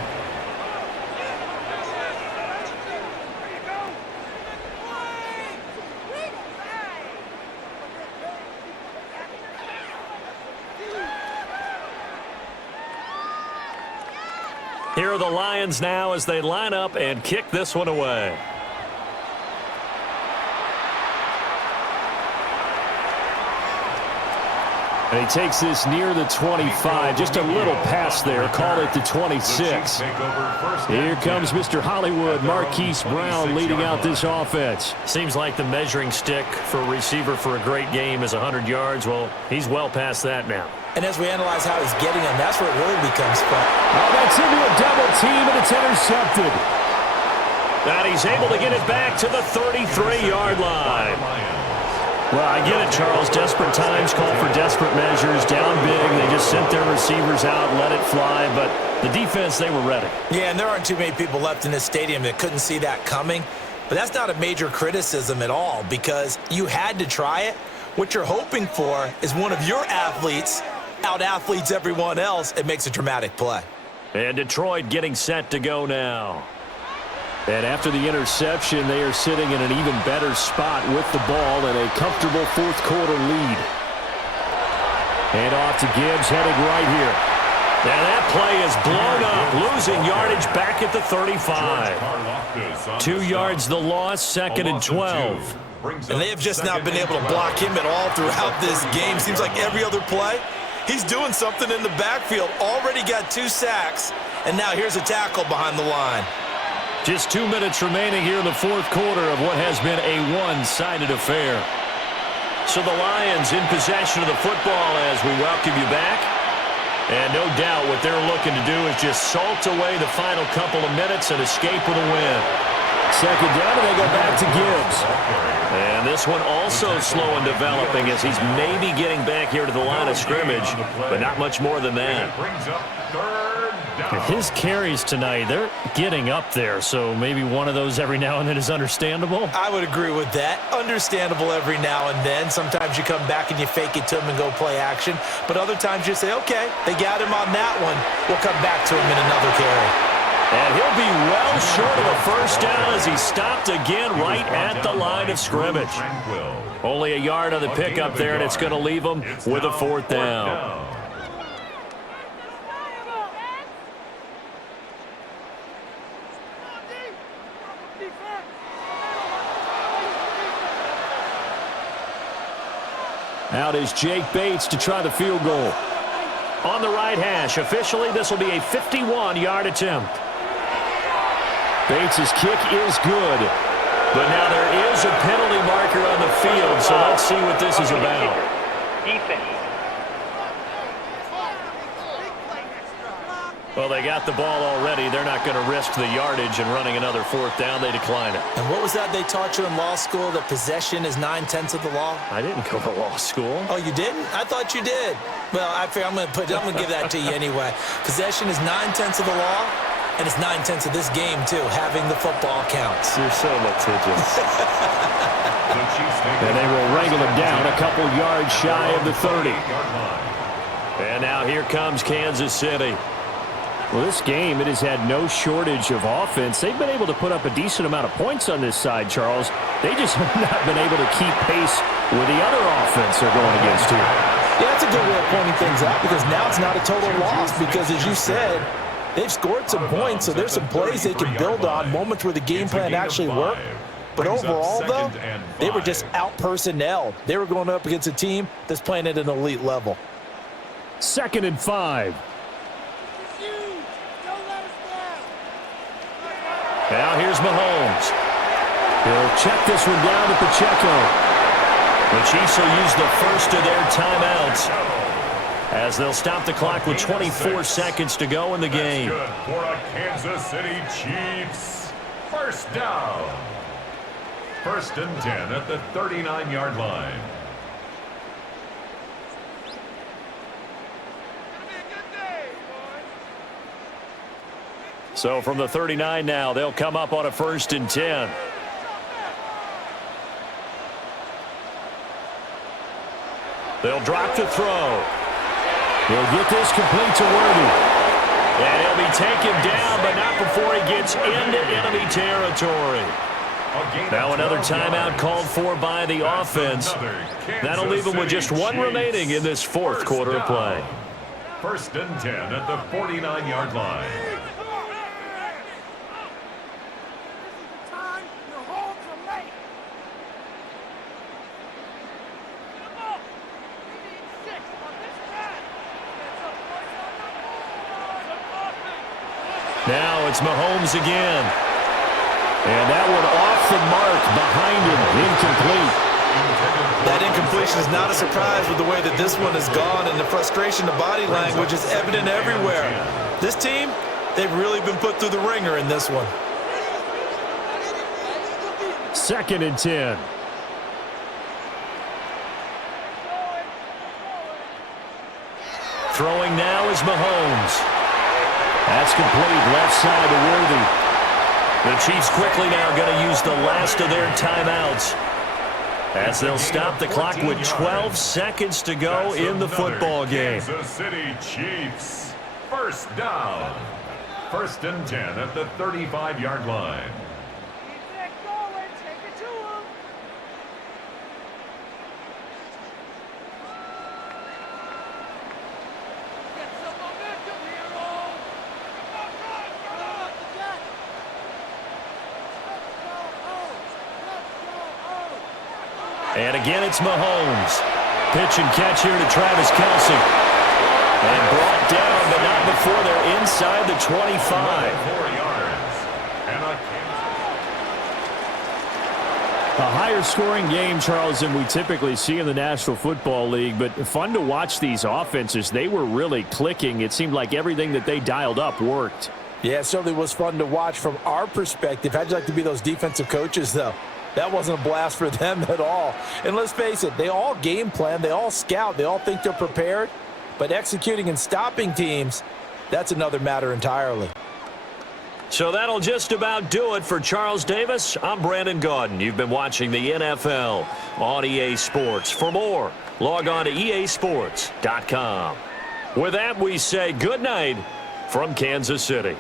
Here are the Lions now as they line up and kick this one away. And he takes this near the 25. Just a little pass there. Call it the 26. Here comes Mr. Hollywood, Marquise Brown, leading out this offense. Seems like the measuring stick for a receiver for a great game is 100 yards. Well, he's well past that now. And as we analyze how he's getting them, that's where it really becomes fun. Oh, that's into a double team, and it's intercepted. And he's able to get it back to the 33-yard line. Well, I get it, Charles. Desperate times call for desperate measures. Down big, they just sent their receivers out, let it fly. But the defense, they were ready. Yeah, and there aren't too many people left in this stadium that couldn't see that coming. But that's not a major criticism at all because you had to try it. What you're hoping for is one of your athletes out-athletes everyone else. It makes a dramatic play. And Detroit getting set to go now. And after the interception, they are sitting in an even better spot with the ball and a comfortable fourth-quarter lead. And off to Gibbs, headed right here. And that play is blown up, losing yardage back at the 35. 2 yards the loss, 2nd and 12. And they have just not been able to block him at all throughout this game. Seems like every other play, he's doing something in the backfield. Already got 2 sacks, and now here's a tackle behind the line. Just 2 minutes remaining here in the fourth quarter of what has been a one-sided affair. So the Lions in possession of the football as we welcome you back. And no doubt what they're looking to do is just salt away the final couple of minutes and escape with a win. Second down, and they go back to Gibbs. And this one also slow in developing as he's maybe getting back here to the line of scrimmage, but not much more than that. His carries tonight, they're getting up there, so maybe one of those every now and then is understandable. I would agree with that. Understandable every now and then. Sometimes you come back and you fake it to him and go play action, but other times you say, okay, they got him on that one. We'll come back to him in another carry. And he'll be well short of a first down as he stopped again right at the line of scrimmage. Only a yard on the pickup there, and it's going to leave him with a 4th down. Out is Jake Bates to try the field goal. On the right hash, officially this will be a 51-yard attempt. Bates' kick is good. But now there is a penalty marker on the field, so let's see what this is about. Defense. Well, they got the ball already. They're not going to risk the yardage and running another 4th down. They decline it. And what was that they taught you in law school, that possession is 9/10 of the law? I didn't go to law school. Oh, you didn't? I thought you did. Well, I figure I'm going to give that to you anyway. Possession is 9/10 of the law, and it's 9/10 of this game, too. Having the football counts. You're so litigious. And they will wrangle him down a couple yards shy of the 30. And now here comes Kansas City. Well, this game, it has had no shortage of offense. They've been able to put up a decent amount of points on this side, Charles. They just have not been able to keep pace with the other offense they're going against here. Yeah, that's a good way of pointing things out because now it's not a total loss because, as you said, they've scored some points, so there's some plays they can build on, moments where the game plan actually worked. But overall, though, they were just out-personnelled. They were going up against a team that's playing at an elite level. 2nd and 5. Now here's Mahomes. He'll check this one down to Pacheco. The Chiefs will use the first of their timeouts as they'll stop the clock with 24 seconds to go in the game. Good for a Kansas City Chiefs. First down. 1st and 10 at the 39-yard line. So from the 39 now, they'll come up on a 1st and 10. They'll drop to throw. He'll get this complete to Worthy. And he'll be taken down, but not before he gets into enemy territory. Now another timeout called for by the offense. That'll leave them with just one remaining in this 4th quarter of play. 1st and 10 at the 49-yard line. Now it's Mahomes again. And that one off the mark behind him, incomplete. That incompletion is not a surprise with the way that this one has gone, and the frustration, the body language is evident everywhere. This team, they've really been put through the ringer in this one. 2nd and 10. Throwing now is Mahomes. That's complete, left side to Worthy. The Chiefs quickly now going to use the last of their timeouts, as they'll stop the clock with 12 seconds to go in the football game. Kansas City Chiefs. First down. 1st and 10 at the 35-yard line. And again, it's Mahomes. Pitch and catch here to Travis Kelce. And brought down, but not before they're inside the 25. 4 yards. And A higher scoring game, Charles, than we typically see in the National Football League, but fun to watch these offenses. They were really clicking. It seemed like everything that they dialed up worked. Yeah, it certainly was fun to watch from our perspective. How'd you like to be those defensive coaches, though? That wasn't a blast for them at all. And let's face it, they all game plan, they all scout, they all think they're prepared. But executing and stopping teams, that's another matter entirely. So that'll just about do it for Charles Davis. I'm Brandon Gaudin. You've been watching the NFL on EA Sports. For more, log on to easports.com. With that, we say good night from Kansas City.